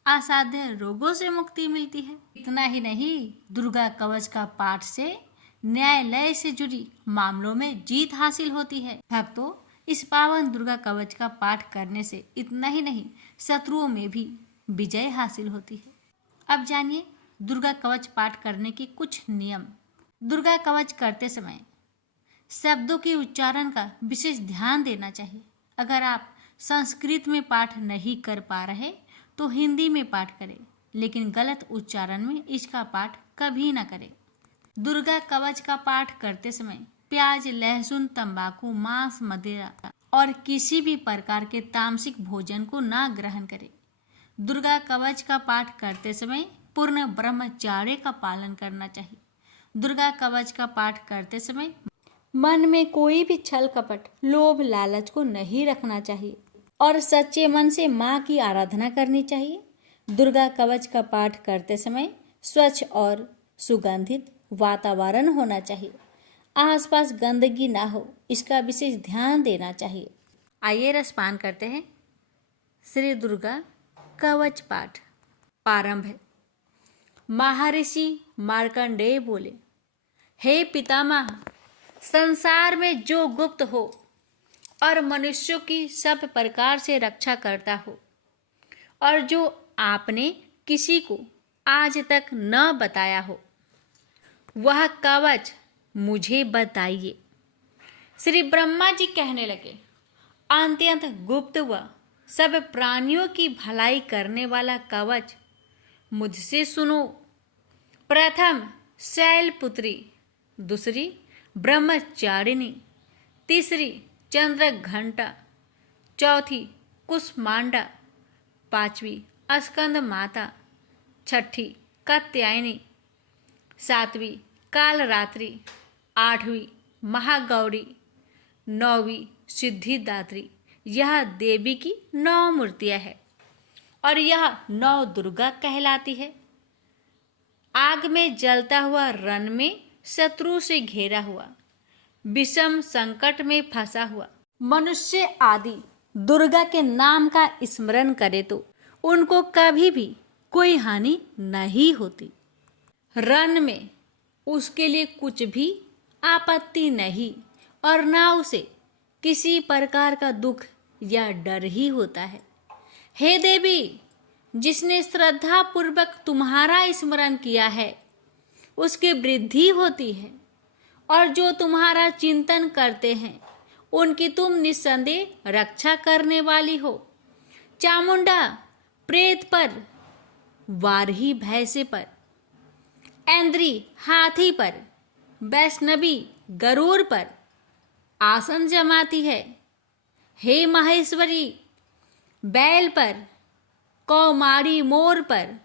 असाध्य रोगों से मुक्ति मिलती है। इतना ही नहीं, दुर्गा कवच का पाठ से न्यायालय से जुड़ी मामलों में जीत हासिल होती है। भक्तों, इस पावन दुर्गा कवच का पाठ करने से इतना ही नहीं, शत्रुओं में भी विजय हासिल होती है। अब जानिए दुर्गा कवच पाठ करने के कुछ नियम। दुर्गा कवच करते समय शब्दों के उच्चारण का विशेष ध्यान देना चाहिए। अगर आप संस्कृत में पाठ नहीं कर पा रहे तो हिंदी में पाठ करें, लेकिन गलत उच्चारण में इसका पाठ कभी ना करें। दुर्गा कवच का पाठ करते समय प्याज, लहसुन, तंबाकू, मांस, मदिरा और किसी भी प्रकार के तामसिक भोजन को ना ग्रहण करें। दुर्गा कवच का पाठ करते समय पूर्ण ब्रह्मचर्य का पालन करना चाहिए। दुर्गा कवच का पाठ करते समय मन में कोई भी छल कपट, लोभ, लालच को नहीं रखना चाहिए और सच्चे मन से माँ की आराधना करनी चाहिए। दुर्गा कवच का पाठ करते समय स्वच्छ और सुगंधित वातावरण होना चाहिए। आसपास गंदगी ना हो, इसका विशेष ध्यान देना चाहिए। आइए रसपान करते हैं। श्री दुर्गा कवच पाठ प्रारंभ है। महर्षि मार्कंडेय बोले, हे पितामह, संसार में जो गुप्त हो और मनुष्यों की सब प्रकार से रक्षा करता हो और जो आपने किसी को आज तक न बताया हो, वह कवच मुझे बताइए। श्री ब्रह्मा जी कहने लगे, अत्यंत गुप्त व सब प्राणियों की भलाई करने वाला कवच मुझसे सुनो। प्रथम शैलपुत्री, दूसरी ब्रह्मचारिणी, तीसरी चंद्रघंटा, चौथी कुष्मांडा, पांचवी स्कंद माता, छठी कात्यायनी, सातवीं कालरात्रि, आठवीं महागौरी, नौवीं सिद्धिदात्री। यह देवी की 9 मूर्तियां हैं और यह 9 दुर्गा कहलाती है। आग में जलता हुआ, रण में शत्रु से घेरा हुआ, विषम संकट में फंसा हुआ मनुष्य आदि दुर्गा के नाम का स्मरण करे तो उनको कभी भी कोई हानि नहीं होती। रण में उसके लिए कुछ भी आपत्ति नहीं और ना उसे किसी प्रकार का दुख या डर ही होता है। हे देवी, जिसने श्रद्धा पूर्वक तुम्हारा स्मरण किया है उसकी वृद्धि होती है, और जो तुम्हारा चिंतन करते हैं उनकी तुम निस्संदेह रक्षा करने वाली हो। चामुंडा प्रेत पर, वारही भैंसे पर, ऐन्द्री हाथी पर, वैष्णवी गरुड़ पर आसन जमाती है। हे महेश्वरी बैल पर, कौमारी मोर पर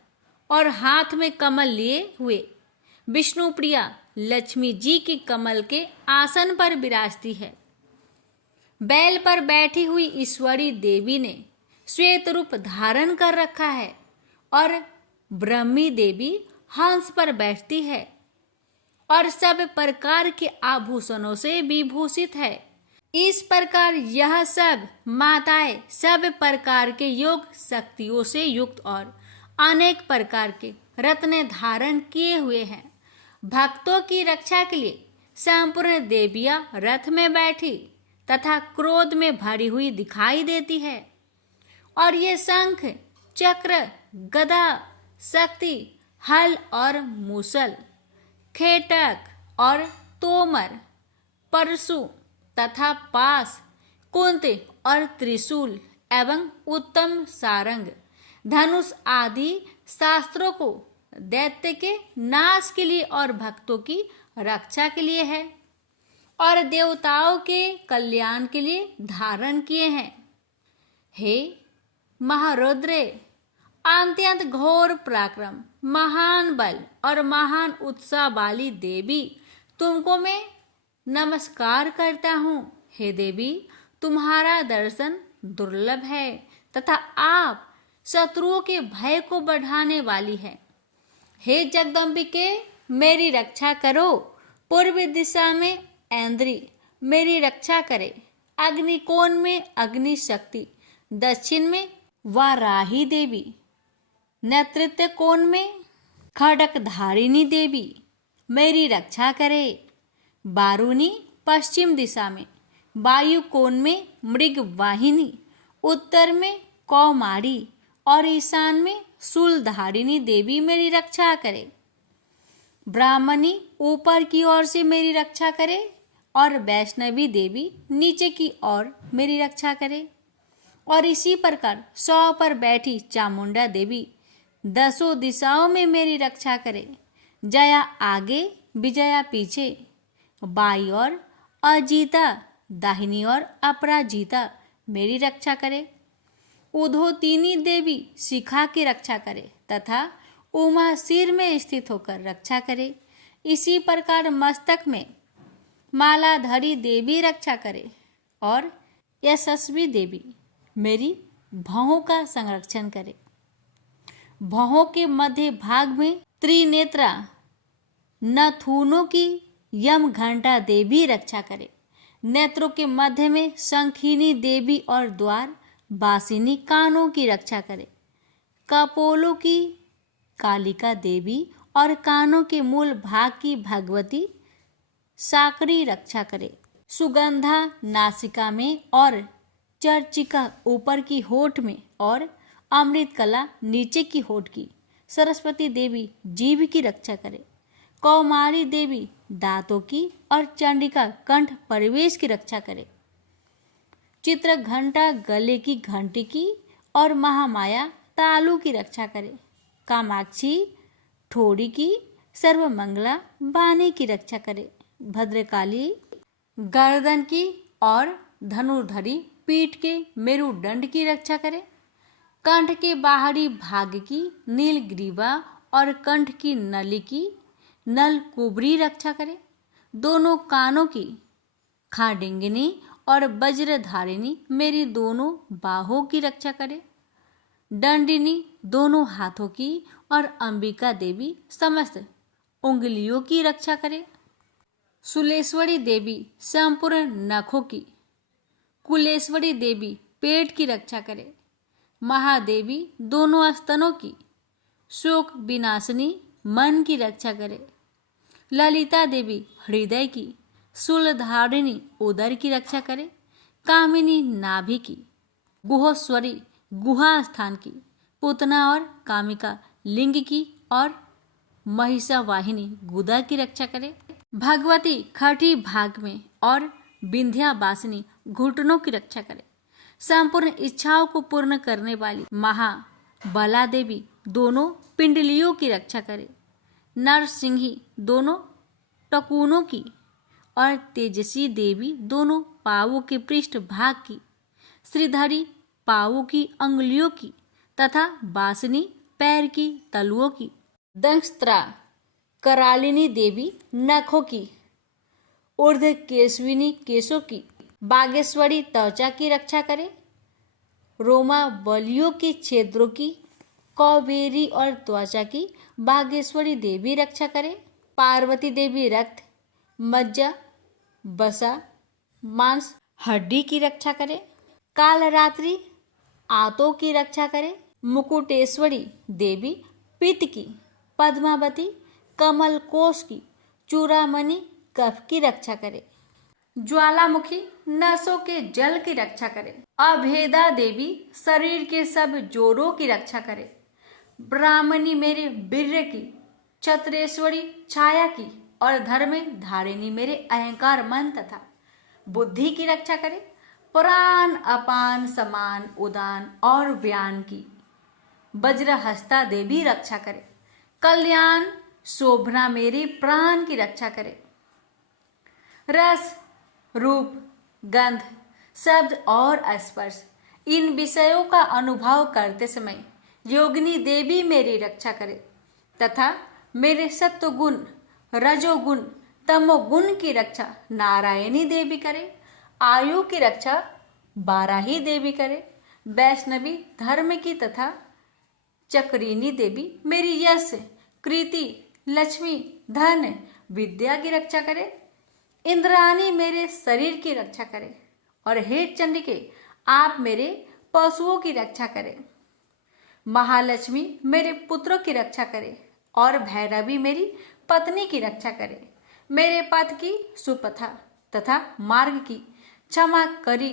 और हाथ में कमल लिए हुए विष्णुप्रिया लक्ष्मी जी की कमल के आसन पर विराजती है। बैल पर बैठी हुई ईश्वरी देवी ने श्वेत रूप धारण कर रखा है और ब्रह्मी देवी हंस पर बैठती है और सब प्रकार के आभूषणों से विभूषित है। इस प्रकार यह सब माताएं सब प्रकार के योग शक्तियों से युक्त और अनेक प्रकार के रत्न धारण किए हुए हैं। भक्तों की रक्षा के लिए संपूर्ण देवियां रथ में बैठी तथा क्रोध में भरी हुई दिखाई देती है, और ये शंख, चक्र, गदा, शक्ति, हल और मूसल, खेटक और तोमर, परशु तथा पास, कुंती और त्रिशूल एवं उत्तम सारंग, धनुष आदि शास्त्रों को दैत्य के नाश के लिए और भक्तों की रक्षा के लिए है और देवताओं के कल्याण के लिए धारण किए हैं। हे महारुद्र, अत्यंत घोर पराक्रम, महान बल और महान उत्साह वाली देवी, तुमको मैं नमस्कार करता हूँ। हे देवी, तुम्हारा दर्शन दुर्लभ है तथा आप शत्रुओं के भय को बढ़ाने वाली है। हे जगदम्बिके, मेरी रक्षा करो। पूर्व दिशा में ऐन्द्री मेरी रक्षा करे, अग्निकोण में अग्नि शक्ति, दक्षिण में वाराही देवी, नेतृत्व कोण में खड़क धारिणी देवी मेरी रक्षा करे। बारूनी पश्चिम दिशा में, वायु कोण में मृग वाहिनी, उत्तर में कौमारी और ईशान में शूलधारिणी देवी मेरी रक्षा करे। ब्राह्मणी ऊपर की ओर से मेरी रक्षा करे और वैष्णवी देवी नीचे की ओर मेरी रक्षा करे। और इसी प्रकार 100 पर बैठी चामुंडा देवी 10 दिशाओं में मेरी रक्षा करे। जया आगे, विजया पीछे, बाई और अजीता, दाहिनी और अपराजिता मेरी रक्षा करे। उधोतिनी देवी शिखा की रक्षा करे तथा उमा सिर में स्थित होकर रक्षा करे। इसी प्रकार मस्तक में मालाधरी देवी रक्षा करे और यशस्वी देवी मेरी भौहों का संरक्षण करे। भौहों के मध्य भाग में त्रिनेत्रा नथुनों की यम घंटा देवी रक्षा करे। नेत्रों के मध्य में शंखिनी देवी और द्वार बासिनी कानों की रक्षा करे। कपोलों की कालिका देवी और कानों के मूल भाग की भगवती साकरी रक्षा करे। सुगंधा नासिका में और चर्चिका ऊपर की होठ में और अमृत कला नीचे की होठ की सरस्वती देवी जीभ की रक्षा करे। कौमारी देवी दांतों की और चंडिका कंठ परिवेश की रक्षा करे। चित्र घंटा गले की घंटी की और महामाया तालू की रक्षा करे। कामाक्षी ठोड़ी की सर्वमंगला बानी की रक्षा करे। भद्रकाली गर्दन की और धनुर्धरी पीठ के मेरुदंड की रक्षा करे। कंठ के बाहरी भाग की नीलग्रीवा और कंठ की नली की नलकुबरी रक्षा करे। दोनों कानों की खाडिंगिनी और वज्रधारिणी मेरी दोनों बाहों की रक्षा करे। दंडिनी दोनों हाथों की और अंबिका देवी समस्त उंगलियों की रक्षा करे। शूलेश्वरी देवी संपूर्ण नखों की, कुलेश्वरी देवी पेट की रक्षा करे। महादेवी दोनों स्तनों की, शोक विनाशिनी मन की रक्षा करे। ललिता देवी हृदय की, शूलधारिणी उदर की रक्षा करे। कामिनी नाभि की, गुहोश्वरी गुहा स्थान की, पूतना और कामिका लिंग की और महिषावाहिनी गुदा की रक्षा करे। भगवती खटी भाग में और विंध्यावासिनी घुटनों की रक्षा करे। संपूर्ण इच्छाओं को पूर्ण करने वाली महाबला देवी दोनों पिंडलियों की रक्षा करे। नरसिंही दोनों टकुनों की और तेजस्वी देवी दोनों पावों के पृष्ठ भाग की, श्रीधरी पावों की अंगुलियों की तथा वासिनी पैर की तलुओं की। दंष्ट्रा करालिनी देवी नखों की, ऊर्ध केशविनी केशों की, बागेश्वरी त्वचा की रक्षा करे। रोमावलियों की छिद्रों की, कौबेरी और त्वचा की बागेश्वरी देवी रक्षा करे। पार्वती देवी रक्त, मज्जा, बसा, मांस, हड्डी की रक्षा करे। कालरात्रि आंतों की रक्षा करे। मुकुटेश्वरी देवी पित्त की, पद्मावती कमल कोश की, चूड़ामणि कफ की रक्षा करे। ज्वालामुखी नसों के जल की रक्षा करे। अभेदा देवी शरीर के सब जोड़ों की रक्षा करे। ब्राह्मणी मेरे वीर्य की, छत्रेश्वरी छाया की और धर्म धारिणी मेरे अहंकार मन तथा बुद्धि की रक्षा करे। प्राण अपान समान उदान और व्यान की, वज्रहस्ता देवी रक्षा करे। कल्याण शोभना मेरे प्राण की रक्षा करे। रस, रूप, गंध, शब्द और स्पर्श इन विषयों का अनुभव करते समय योगिनी देवी मेरी रक्षा करे तथा मेरे सत्वगुण, रजोगुण, तमोगुण की रक्षा नारायणी देवी करे। आयु की रक्षा बाराही देवी करे। वैष्णवी धर्म की तथा चक्रिनी देवी मेरी यश, कृति, लक्ष्मी, धन, विद्या की रक्षा करे। इंद्राणी मेरे शरीर की रक्षा करे और हे चंडिके आप मेरे पशुओं की रक्षा करे। महालक्ष्मी मेरे पुत्रों की रक्षा करे और भैरवी मेरी पत्नी की रक्षा करे। मेरे पथ की सुपथा तथा मार्ग की क्षमा करी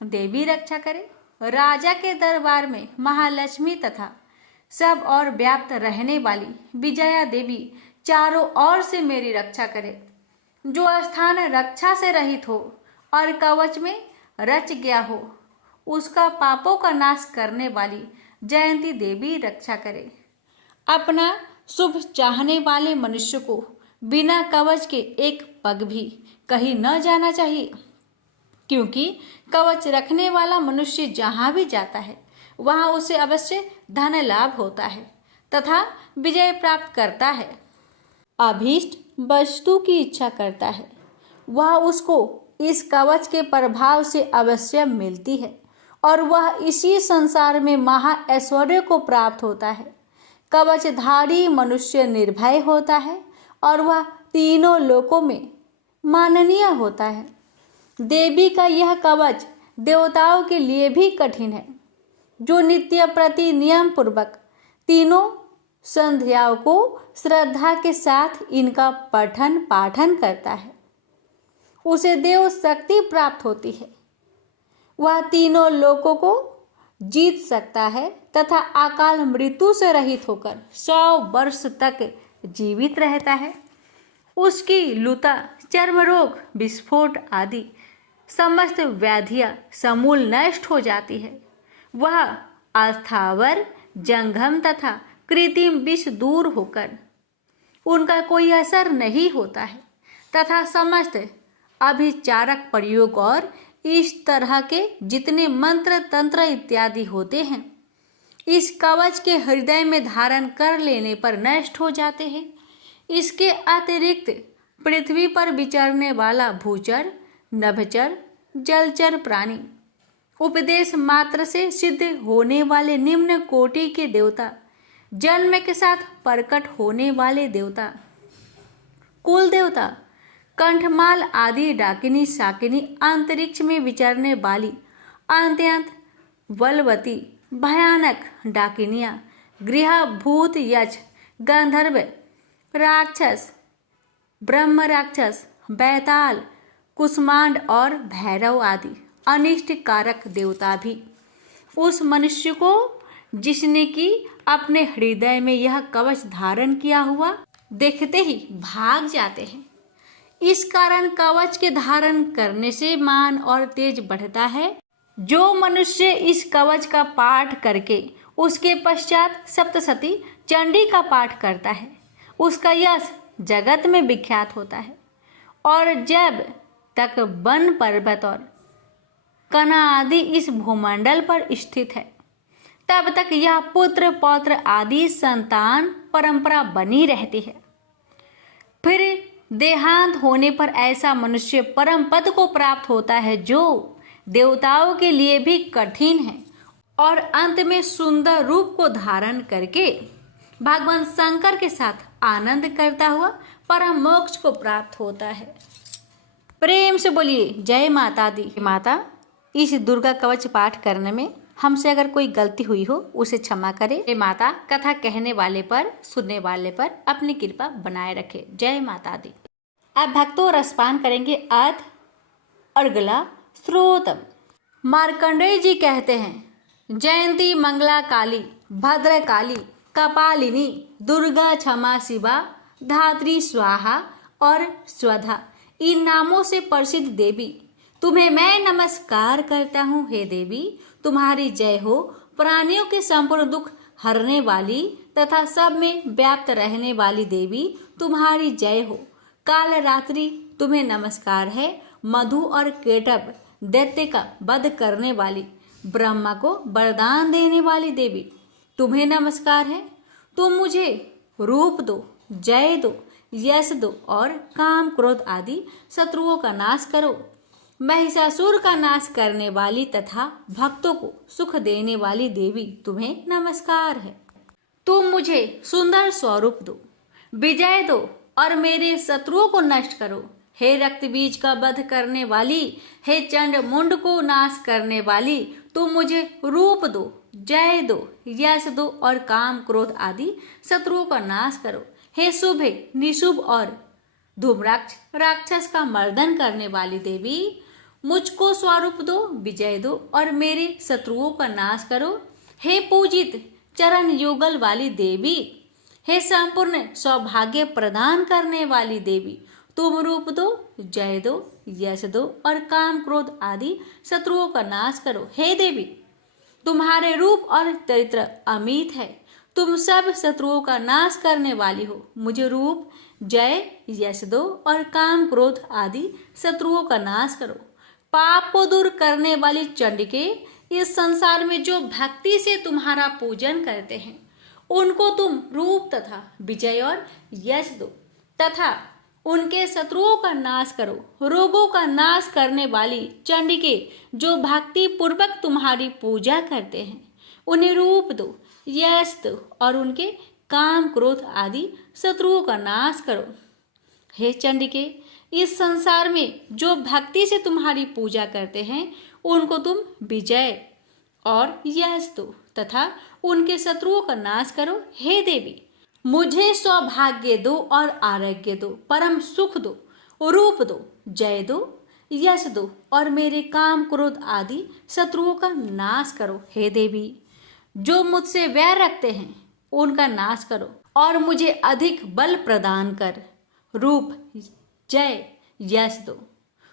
देवी रक्षा करे। राजा के दरबार में महालक्ष्मी तथा सब और व्याप्त रहने वाली विजया देवी चारों ओर से मेरी रक्षा करे। जो स्थान रक्षा से रहित हो और कवच में रच गया हो उसका पापों का नाश करने वाली जयंती देवी रक्षा करे। अपना शुभ चाहने वाले मनुष्य को बिना कवच के एक पग भी कहीं न जाना चाहिए, क्योंकि कवच रखने वाला मनुष्य जहाँ भी जाता है वहाँ उसे अवश्य धन लाभ होता है तथा विजय प्राप्त करता है। अभीष्ट वस्तु की इच्छा करता है वह उसको इस कवच के प्रभाव से अवश्य मिलती है और वह इसी संसार में महा ऐश्वर्य को प्राप्त होता है। कवचधारी मनुष्य निर्भय होता है और वह तीनों लोकों में माननीय होता है। देवी का यह कवच देवताओं के लिए भी कठिन है। जो नित्य प्रति नियम पूर्वक तीनों संध्याओं को श्रद्धा के साथ इनका पठन पाठन करता है उसे देव शक्ति प्राप्त होती है। वह तीनों लोकों को जीत सकता है तथा अकाल मृत्यु से रहित होकर 100 वर्ष तक जीवित रहता है। उसकी लुता, चर्म रोग, विस्फोट आदि समस्त व्याधियां समूल नष्ट हो जाती है। वह अस्थावर, जंगम तथा कृत्रिम विष दूर होकर उनका कोई असर नहीं होता है तथा समस्त अभिचारक प्रयोग और इस तरह के जितने मंत्र तंत्र इत्यादि होते हैं इस कवच के हृदय में धारण कर लेने पर नष्ट हो जाते हैं। इसके अतिरिक्त पृथ्वी पर विचरने वाला भूचर, नभचर, जलचर प्राणी उपदेश मात्र से सिद्ध होने वाले निम्न कोटि के देवता, जन्म के साथ प्रकट होने वाले देवता, कुल देवता, कंठमाल आदि डाकिनी शाकिनी, अंतरिक्ष में विचरने वाली अत्यंत बलवती भयानक डाकिनियाँ, गृह भूत यक्ष गंधर्व राक्षस ब्रह्म राक्षस बैताल कुष्मांड और भैरव आदि अनिष्ट कारक देवता भी उस मनुष्य को जिसने कि अपने हृदय में यह कवच धारण किया हुआ देखते ही भाग जाते हैं। इस कारण कवच के धारण करने से मान और तेज बढ़ता है। जो मनुष्य इस कवच का पाठ करके उसके पश्चात सप्तशती चंडी का पाठ करता है, उसका यश जगत में विख्यात होता है। और जब तक वन पर्वत और कना आदि इस भूमंडल पर स्थित है, तब तक यह पुत्र पौत्र आदि संतान परंपरा बनी रहती है। फिर देहांत होने पर ऐसा मनुष्य परम पद को प्राप्त होता है, जो देवताओं के लिए भी कठिन है, और अंत में सुंदर रूप को धारण करके भगवान शंकर के साथ आनंद करता हुआ परम मोक्ष को प्राप्त होता है। प्रेम से बोलिए जय माता दी। माता, इस दुर्गा कवच पाठ करने में हमसे अगर कोई गलती हुई हो उसे क्षमा करे। हे माता, कथा कहने वाले पर सुनने वाले पर अपनी कृपा बनाए रखे। जय माता दी। अब भक्तों रसपान करेंगे अर्थ और गला श्रोतम। मार्कंडेय जी कहते हैं, जयंती मंगला काली भद्र काली कपालिनी दुर्गा क्षमा शिवा धात्री स्वाहा और स्वधा, इन नामों से प्रसिद्ध देवी तुम्हें मैं नमस्कार करता हूँ। हे देवी, तुम्हारी जय हो। प्राणियों के संपूर्ण दुख हरने वाली तथा सब में व्याप्त रहने वाली देवी तुम्हारी जय हो। काल रात्रि तुम्हें नमस्कार है। मधु और केटभ दैत्य का वध करने वाली, ब्रह्मा को वरदान देने वाली देवी तुम्हें नमस्कार है। तुम मुझे रूप दो, जय दो, यश दो और काम क्रोध आदि शत्रुओं का नाश करो। महिषासुर का नाश करने वाली तथा भक्तों को सुख देने वाली देवी तुम्हें नमस्कार है। तुम मुझे सुंदर स्वरूप दो, विजय दो और मेरे शत्रुओं को नष्ट करो। हे रक्त बीज का वध करने वाली, हे चंड मुंड को नाश करने वाली, तुम मुझे रूप दो, जय दो, यश दो और काम क्रोध आदि शत्रुओं का नाश करो। हे शुभ निशुभ और धूम्राक्ष राक्षस का मर्दन करने वाली देवी, मुझको स्वरूप दो, विजय दो और मेरे शत्रुओं का नाश करो। हे पूजित चरण युगल वाली देवी, हे संपूर्ण सौभाग्य प्रदान करने वाली देवी, तुम रूप दो, जय दो, यश दो और काम क्रोध आदि शत्रुओं का नाश करो। हे देवी, तुम्हारे रूप और चरित्र अमित है। तुम सब शत्रुओं का नाश करने वाली हो। मुझे रूप, जय, यश दो और काम क्रोध आदि शत्रुओं का नाश करो। पाप को दूर करने वाली चंडिके, इस संसार में जो भक्ति से तुम्हारा पूजन करते हैं, उनको तुम रूप तथा विजय और यश दो तथा उनके शत्रुओं का नाश करो। रोगों का नाश करने वाली चंडिके, जो भक्ति पूर्वक तुम्हारी पूजा करते हैं, उन्हें रूप दो, यश दो और उनके काम क्रोध आदि शत्रुओं का नाश करो। हे चंडिके, इस संसार में जो भक्ति से तुम्हारी पूजा करते हैं, उनको तुम विजय और यश दो तथा उनके शत्रुओं का नाश करो। हे देवी, मुझे सौभाग्य दो और आरोग्य दो, परम सुख दो, रूप दो, जय दो, यश दो और मेरे काम क्रोध आदि शत्रुओं का नाश करो। हे देवी, जो मुझसे वैर रखते हैं उनका नाश करो और मुझे अधिक बल प्रदान कर रूप, जय, यश दो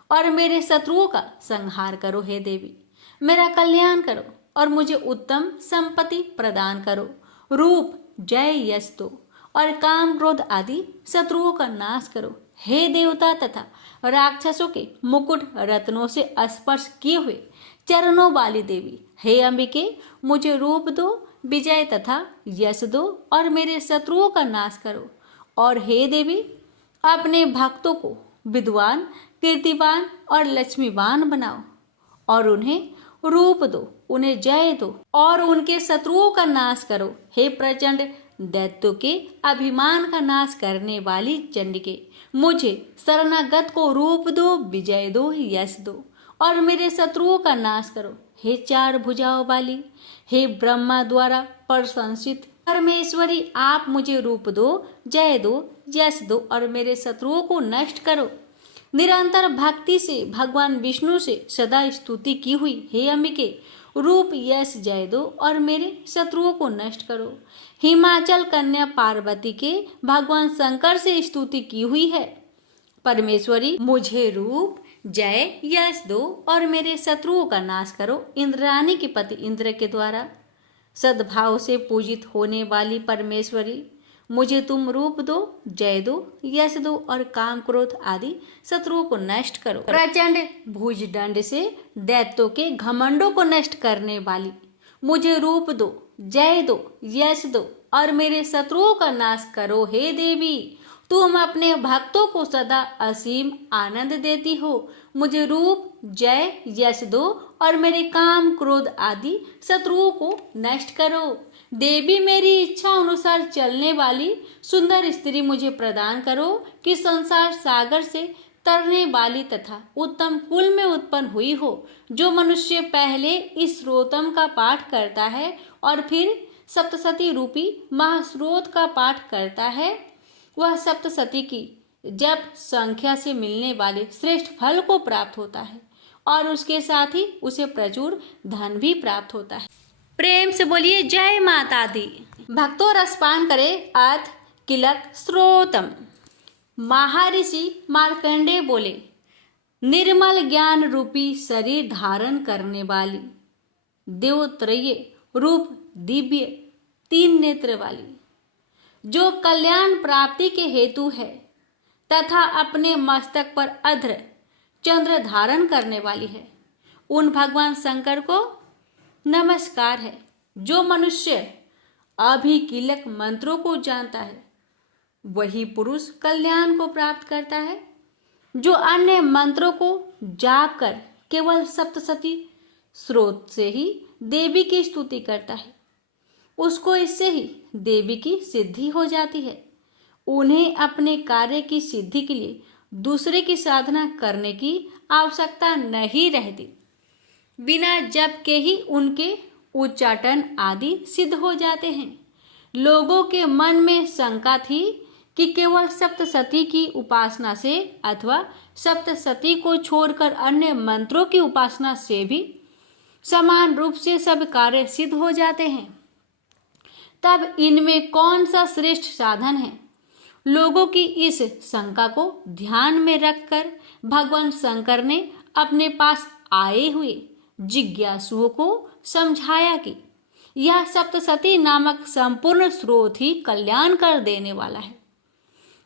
और मेरे शत्रुओं का संहार करो। हे देवी, मेरा कल्याण करो और मुझे उत्तम संपत्ति प्रदान करो। रूप, जय, यश दो और काम क्रोध आदि शत्रुओं का नाश करो। हे देवता तथा राक्षसों के मुकुट रत्नों से स्पर्श किए हुए चरणों वाली देवी, हे अंबिके, मुझे रूप दो, विजय तथा यश दो और मेरे शत्रुओं का नाश करो। और हे देवी, अपने भक्तों को विद्वान, कीर्तिवान और लक्ष्मीवान बनाओ और उन्हें रूप दो, उन्हें जय दो और उनके शत्रुओं का नाश करो। हे प्रचंड दैत्यों के अभिमान का नाश करने वाली चंडिके, मुझे शरणागत को रूप दो, विजय दो, यश दो और मेरे शत्रुओं का नाश करो। हे चार भुजाओं वाली, हे ब्रह्मा द्वारा प्रशंसित परमेश्वरी, आप मुझे रूप दो, जय दो, यश दो और मेरे शत्रुओं को नष्ट करो। निरंतर भक्ति से भगवान विष्णु से सदा स्तुति की हुई हे अंबिके, रूप यश जय दो और मेरे शत्रुओं को नष्ट करो। हिमाचल कन्या पार्वती के भगवान शंकर से स्तुति की हुई है परमेश्वरी, मुझे रूप जय यश दो और मेरे शत्रुओं का नाश करो। इंद्राणी के पति इंद्र के द्वारा सद्भाव से पूजित होने वाली परमेश्वरी, मुझे तुम रूप दो, जय दो, यश दो और काम क्रोध आदि शत्रुओं को नष्ट करो। प्रचंड भुजदंड से दैत्यों के घमंडों को नष्ट करने वाली, मुझे रूप दो, जय दो, यश दो और मेरे शत्रुओं का नाश करो। हे देवी, तुम अपने भक्तों को सदा असीम आनंद देती हो, मुझे रूप जय यश दो और मेरे काम क्रोध आदि शत्रुओं को नष्ट करो। देवी, मेरी इच्छा अनुसार चलने वाली सुंदर स्त्री मुझे प्रदान करो कि संसार सागर से तरने वाली तथा उत्तम कुल में उत्पन्न हुई हो। जो मनुष्य पहले इस स्रोतम का पाठ करता है और फिर सप्तशती रूपी महास्रोत का पाठ करता है, वह सप्तशती की जप संख्या से मिलने वाले श्रेष्ठ फल को प्राप्त होता है और उसके साथ ही उसे प्रचुर धन भी प्राप्त होता है। प्रेम से बोलिए जय माता दी। भक्तों रसपान करे अर्थ किलक स्रोतम। महर्षि मार्कंडेय बोले, निर्मल ज्ञान रूपी शरीर धारण करने वाली, देवत्रय रूप दिव्य तीन नेत्र वाली, जो कल्याण प्राप्ति के हेतु है तथा अपने मस्तक पर अध्र चंद्र धारण करने वाली है, उन भगवान शंकर को नमस्कार है। जो मनुष्य अभिकीलक मंत्रों को जानता है, वही पुरुष कल्याण को प्राप्त करता है। जो अन्य मंत्रों को जाप कर केवल सप्तशती स्रोत से ही देवी की स्तुति करता है, उसको इससे ही देवी की सिद्धि हो जाती है। उन्हें अपने कार्य की सिद्धि के लिए दूसरे की साधना करने की आवश्यकता नहीं रहती। बिना जप के ही उनके उच्चाटन आदि सिद्ध हो जाते हैं। लोगों के मन में शंका थी कि केवल सप्तशती की उपासना से अथवा सप्तशती को छोड़कर अन्य मंत्रों की उपासना से भी समान रूप से सब कार्य सिद्ध हो जाते हैं। तब इनमें कौन सा श्रेष्ठ साधन है? लोगों की इस शंका को ध्यान में रखकर भगवान शंकर ने अपने पास आए हुए जिज्ञासुओं को समझाया कि यह सप्तशती नामक संपूर्ण स्रोत ही कल्याण कर देने वाला है।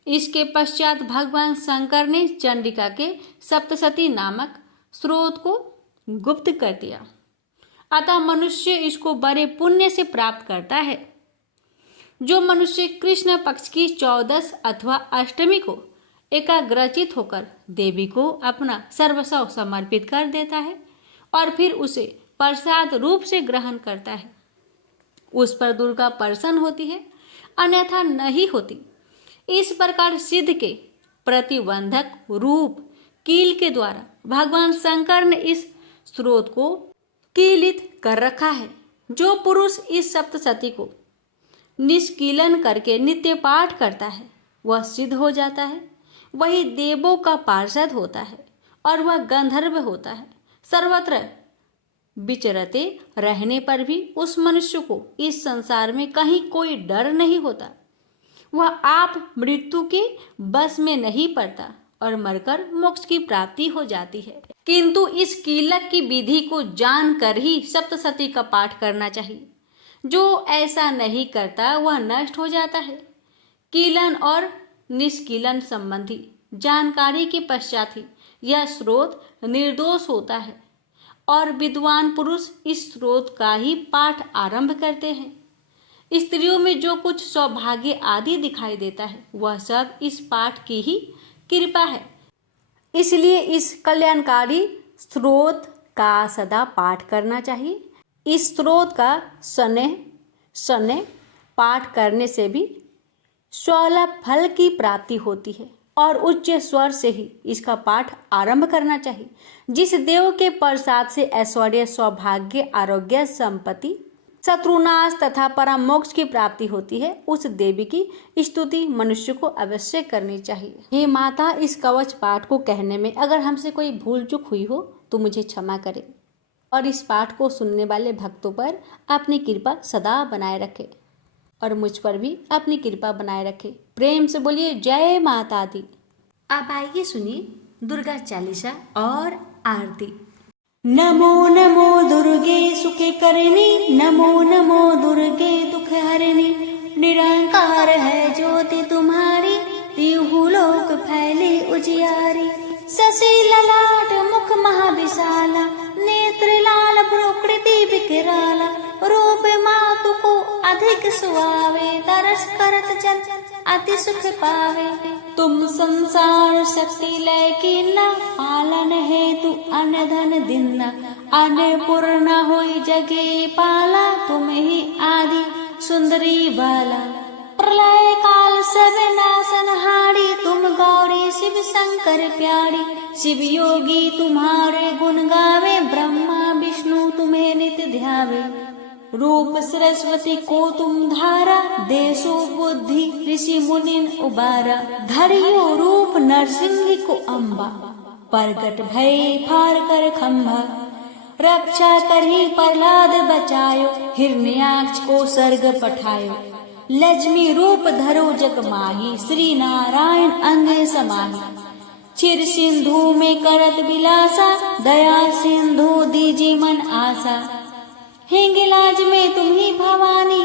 इसके पश्चात भगवान शंकर ने चंडिका के सप्तशती नामक स्रोत को गुप्त कर दिया। अतः मनुष्य इसको बड़े पुण्य से प्राप्त करता है। जो मनुष्य कृष्ण पक्ष की 14 अथवा अष्टमी को एकाग्रचित होकर देवी को अपना सर्वस्व समर्पित कर देता है और फिर उसे प्रसाद रूप से ग्रहण करता है, उस पर दुर्गा प्रसन्न होती है, अन्यथा नहीं होती। इस प्रकार सिद्ध के प्रतिबंधक रूप कील के द्वारा भगवान शंकर ने इस स्रोत को कीलित कर रखा है। जो पुरुष इस सप्तशती को निष्कीलन करके नित्य पाठ करता है, वह सिद्ध हो जाता है। वही देवों का पार्षद होता है और वह गंधर्व होता है। सर्वत्र विचरते रहने पर भी उस मनुष्य को इस संसार में कहीं कोई डर नहीं होता। वह आप मृत्यु के बस में नहीं पड़ता और मरकर मोक्ष की प्राप्ति हो जाती है। किंतु इस कीलक की विधि को जानकर ही सप्तशती का पाठ करना चाहिए। जो ऐसा नहीं करता वह नष्ट हो जाता है। कीलन और निष्कीलन संबंधी जानकारी के पश्चात ही यह स्रोत निर्दोष होता है और विद्वान पुरुष इस स्रोत का ही पाठ आरंभ करते हैं। स्त्रियों में जो कुछ सौभाग्य आदि दिखाई देता है, वह सब इस पाठ की ही कृपा है। इसलिए इस कल्याणकारी स्रोत का सदा पाठ करना चाहिए। इस स्तोत्र का शनैः पाठ करने से भी स्वला फल की प्राप्ति होती है और उच्च स्वर से ही इसका पाठ आरंभ करना चाहिए। जिस देव के प्रसाद से ऐश्वर्य, सौभाग्य, आरोग्य, संपत्ति, शत्रुनाश तथा परम मोक्ष की प्राप्ति होती है, उस देवी की स्तुति मनुष्य को अवश्य करनी चाहिए। हे माता, इस कवच पाठ को कहने में अगर हमसे कोई भूल चूक हुई हो तो मुझे क्षमा करें और इस पाठ को सुनने वाले भक्तों पर अपनी कृपा सदा बनाए रखे और मुझ पर भी अपनी कृपा बनाए रखे। प्रेम से बोलिए जय माता दी। अब आइए सुनिए दुर्गा चालीसा और आरती। नमो नमो दुर्गे सुखे करनी, नमो नमो दुर्गे दुख हरनी। निरंकार है ज्योति तुम्हारी, तिहु लोक फैले उजियारी। शशि ललाट मुख महाविशाला, नेत्र लाल प्रकृति विकराला। रूप मातु को अधिक सुहावे, दरस करत जन अति सुख पावे। तुम संसार शक्ति लय कीन्ना, पालन हेतु अन्न धन दिन्ना। अन्नपूर्णा होई जगे पाला, तुम ही आदि सुंदरी बाला। प्रलय काल सब नाशनहारी, तुम गौरी शिव शंकर प्यारी। शिव योगी तुम्हारे गुण गावे, ब्रह्मा विष्णु तुम्हें नित्य ध्यावे। रूप सरस्वती को तुम धारा, देशो बुद्धि ऋषि मुनिन उबारा। धरियो रूप नरसिंह को अम्बा, प्रगट भय फार कर खंभा। रक्षा करही प्रहलाद बचायो, हिरण्याक्ष को सर्ग पठायो। लक्ष्मी रूप धरो जग माही, श्री नारायण अंग समाही। क्षीर सिंधु में करत विलासा, दया सिंधु दीजी मन आशा। हिंगलाज में तुम्ही भवानी,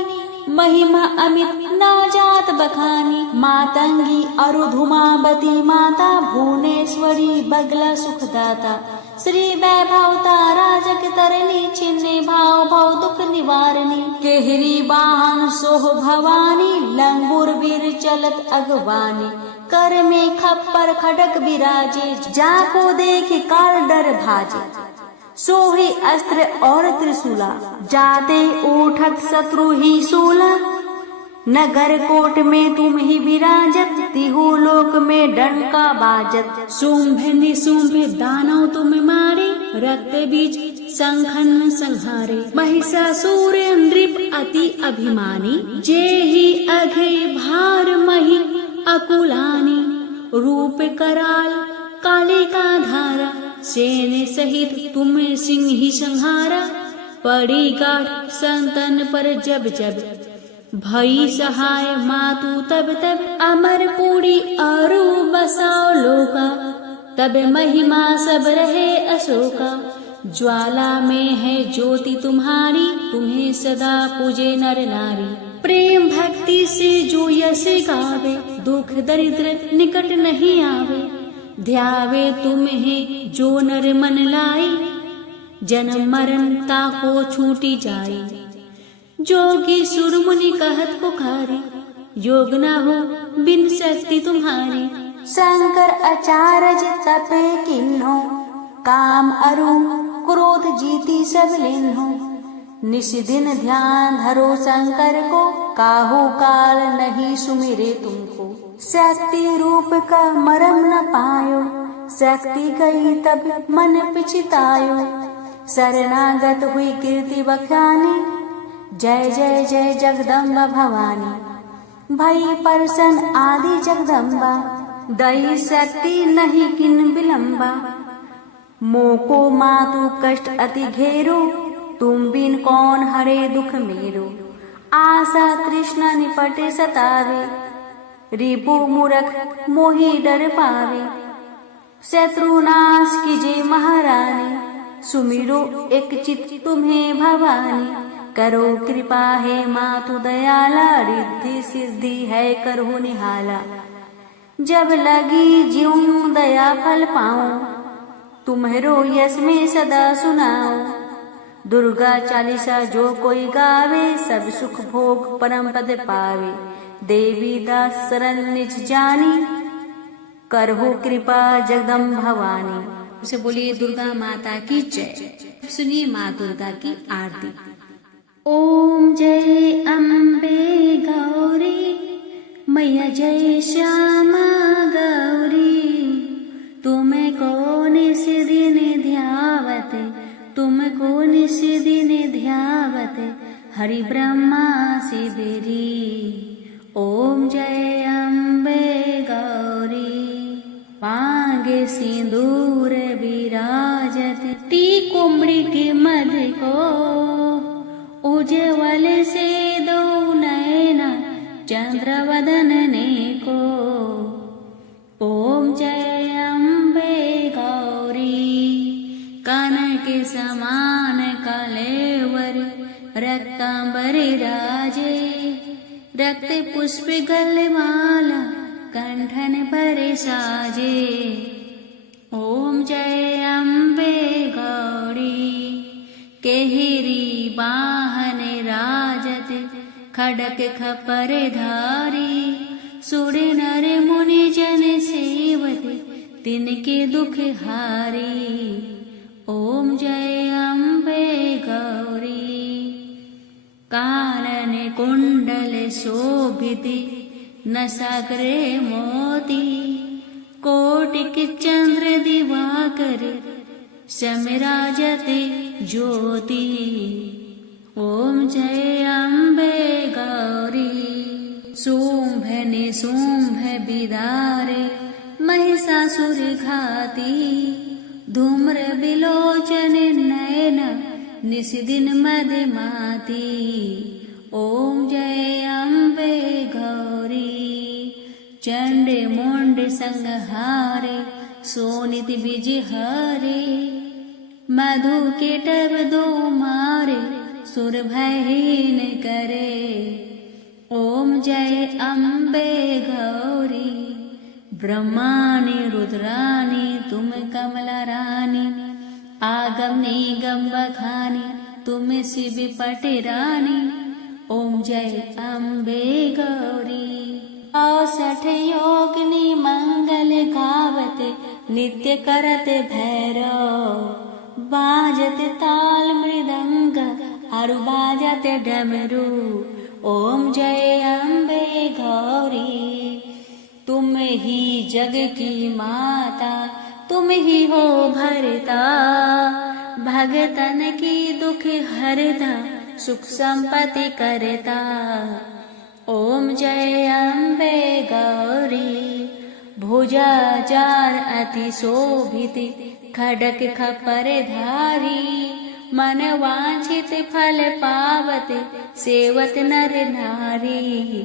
महिमा अमित नवजात बखानी। मातंगी अरुधुमावती माता, भुवनेश्वरी बगला सुखदाता। श्री वैभवता राजक तरनी, छिन्ने भाव भव दुख निवारणी। केहरी वाहन सोह भवानी, लंगुर वीर चलत अगवानी। कर में खप्पर खड़क विराजे, जाको देख काल डर भाजे। सोहे अस्त्र और त्रिशूला, जाते उठत शत्रु ही सूला। नगर कोट में तुम ही विराजत, तिहु लोक में डंका बाजत। शुंभ निशुंभ दानव तुम मारे, रक्त बीज संखन संहारे। महिषासुर नृप अति अभिमानी, जे ही अघे भार मही अकुलानी। रूप कराल काले का धारा, सेने सहित तुम सिंह ही संहारा। पड़ी गाढ़ संतन पर जब जब, भई सहाय मातु तब तब। अमर पूरी अरु बसाओ लोका, तब महिमा सब रहे अशोका। ज्वाला में है ज्योति तुम्हारी, तुम्हें सदा पूजे नर नारी। प्रेम भक्ति से जो यश गावे, दुख दरिद्र निकट नहीं आवे। ध्यावे तुम्हें जो नर मन लाई, जन्म मरण ताको छूटी जाई। जोगी सुर मुनि कहत पुकारी, योग न हो बिन शक्ति तुम्हारी। शंकर अचारज तपे किन्हो, काम अरु क्रोध जीती सब लिन्हो। निश दिन ध्यान धरो शंकर को, काहू काल नहीं सुमिरे तुमको। शक्ति रूप का मरम न पायो, शक्ति गई तब मन पिछतायो। शरणागत हुई कीर्ति बखानी, जय जय जय जगदम्बा भवानी। भई परसन आदि जगदम्बा, दई शक्ति नहीं किन विलंबा। मोको मातु कष्ट अति घेरो, तुम बिन कौन हरे दुख मेरो। आशा तृष्णा निपटे सतावे, रिपु मूरख मोहि डर पावे। शत्रुनाश कीजे महारानी, सुमिरो एक चित तुम्हें भवानी। करो कृपा है मातु दयाला, रिद्धि सिद्धि है करहु निहाला। जब लगी ज्यों दया फल पाऊं, तुम्हरो यश में सदा सुनाओ। दुर्गा चालीसा जो कोई गावे, सब सुख भोग परम पद पावे। देवी दास शरण निज जानी, करहु कृपा जगदम्ब भवानी। उसे बोलिए दुर्गा माता की जय। सुनिए माँ दुर्गा की आरती। ओम जय अम्बे गौरी, मैया जय श्यामा गौरी। तुमको निस दिन ध्यावत, तुमको निस दिन ध्यावत, हरि ब्रह्मा शिवरी। ओम जय अम्बे गौरी। मांगे सिंदूर विराजत, टीको मृग मध को, उज्ज्वल से दो नयना, चंद्र वदन ने को। ओम जय अम्बे गौरी। कान के समान कलेवर, रक्तांबरी राजे, रक्त पुष्प गलमाला, कंठन पर साजे। ओम जय अम्बे गौरी। केहरी वाहन राजत, खड़क खपर धारी, सुर नर मुनि जन सेवत, तिनके दुख हारी। ओम जय अम्बे गौरी। कानन कुंडल शोभित, नसाग्रे मोती, कोटिक चंद्र दिवाकर, समराजते ज्योति। ओम जय अम्बे गौरी। शुंभ निशुंभ बिदारे, महिषासुर घाती, धूम्र विलोचन नयन, निशिदिन मदमाती। ओम जय अम्बे गौरी। चंड मुंड संहारे, सोनित बीज हरे, मधु केटव दो मारे, सुर भयहीन करे। ओम जय अम्बे गौरी। ब्रह्माणी रुद्राणी तुम कमला रानी, आगम निगम बखानी तुम शिव पट रानी। ओम जय अम्बे गौरी। 64 योगिनी मंगल गावत, नित्य करत भैरव, बाजत ताल मृदंग, अरु बाजत डमरू। ओम जय अम्बे गौरी। तुम ही जग की माता, तुम ही हो भरता, भगतन की दुख हरता, सुख संपत्ति करता। ओम जय अम्बे गौरी। भुजा जार अति शोभित, खडक खपर धारी, मन वांछित फल पावत, सेवत नर नारी।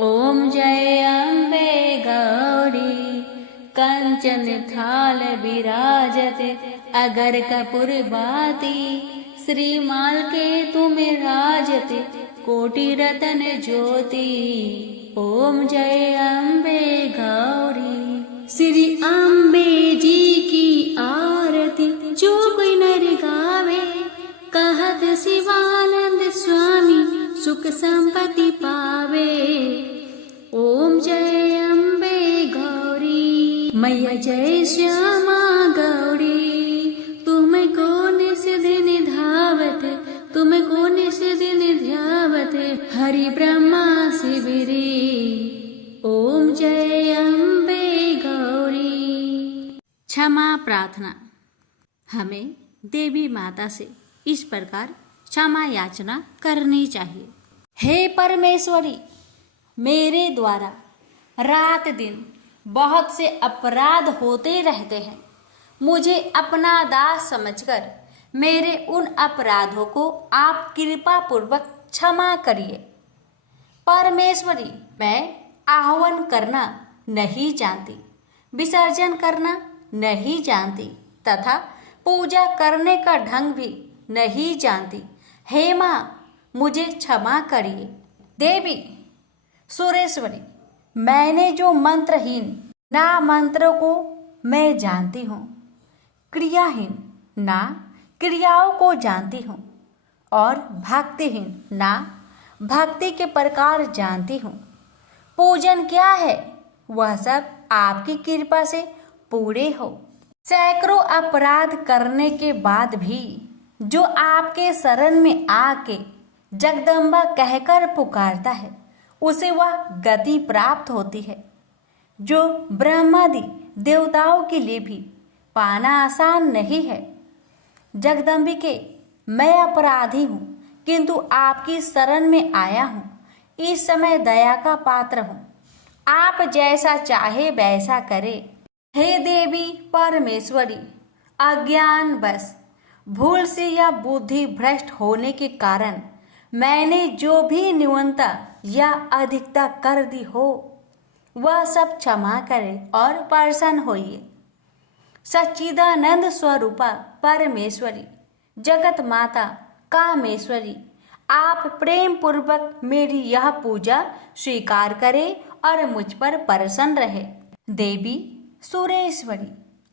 ओम जय अम्बे गौरी। कंचन थाल विराजत, अगर कपूर बाती, श्रीमाल के तुम राजत, कोटि रतन ज्योति। ओम जय अम्बे गौरी। श्री अम्बे जी की आरती, जो कोई नर गावे, कहत शिवानंद स्वामी, सुख संपत्ति पावे। ओम जय अम्बे गौरी। मैया जय श्यामा गौरी। तुमको निस दिन धावत, तुमको निस दिन ध्यावत, हरि ब्रह्मा शिवरी। ओम जय अम्बे गौरी। क्षमा प्रार्थना। हमें देवी माता से इस प्रकार क्षमा याचना करनी चाहिए। हे परमेश्वरी, मेरे द्वारा रात दिन बहुत से अपराध होते रहते हैं। मुझे अपना दास समझकर मेरे उन अपराधों को आप कृपा पूर्वक क्षमा करिए। परमेश्वरी, मैं आह्वान करना नहीं जानती, विसर्जन करना नहीं जानती तथा पूजा करने का ढंग भी नहीं जानती। हे माँ, मुझे क्षमा करिए। देवी सुरेश्वरी, मैंने जो मंत्रहीन ना मंत्रों को मैं जानती हूँ, क्रियाहीन ना क्रियाओं को जानती हूँ और भक्तिहीन ना भक्ति के प्रकार जानती हूँ। पूजन क्या है वह सब आपकी कृपा से पूरे हो। सैकड़ों अपराध करने के बाद भी जो आपके शरण में आके जगदम्बा कहकर पुकारता है उसे वह गति प्राप्त होती है जो ब्रह्मादि देवताओं के लिए भी पाना आसान नहीं है। जगदम्बिके, मैं अपराधी हूँ किंतु आपकी शरण में आया हूँ। इस समय दया का पात्र हूँ, आप जैसा चाहे वैसा करे। हे देवी परमेश्वरी, अज्ञान बस भूल से या बुद्धि भ्रष्ट होने के कारण मैंने जो भी न्यूनता या अधिकता कर दी हो वह सब क्षमा करे और प्रसन्न होइए। सच्चिदानंद स्वरूपा परमेश्वरी, जगत माता कामेश्वरी, आप प्रेम पूर्वक मेरी यह पूजा स्वीकार करें और मुझ पर प्रसन्न रहे। देवी सुरेश्वरी,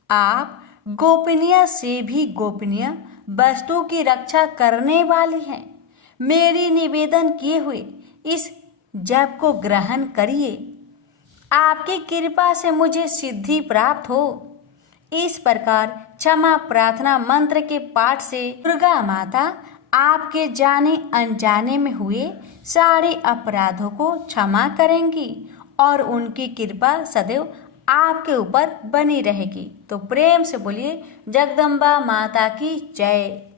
आप गोपनीय से भी गोपनीय वस्तु की रक्षा करने वाली हैं। मेरी निवेदन किए हुए इस जप को ग्रहण करिए, आपकी कृपा से मुझे सिद्धि प्राप्त हो। इस प्रकार क्षमा प्रार्थना मंत्र के पाठ से दुर्गा माता आपके जाने अनजाने में हुए सारे अपराधों को क्षमा करेंगी और उनकी कृपा सदैव आपके ऊपर बनी रहेगी। तो प्रेम से बोलिए जगदम्बा माता की जय।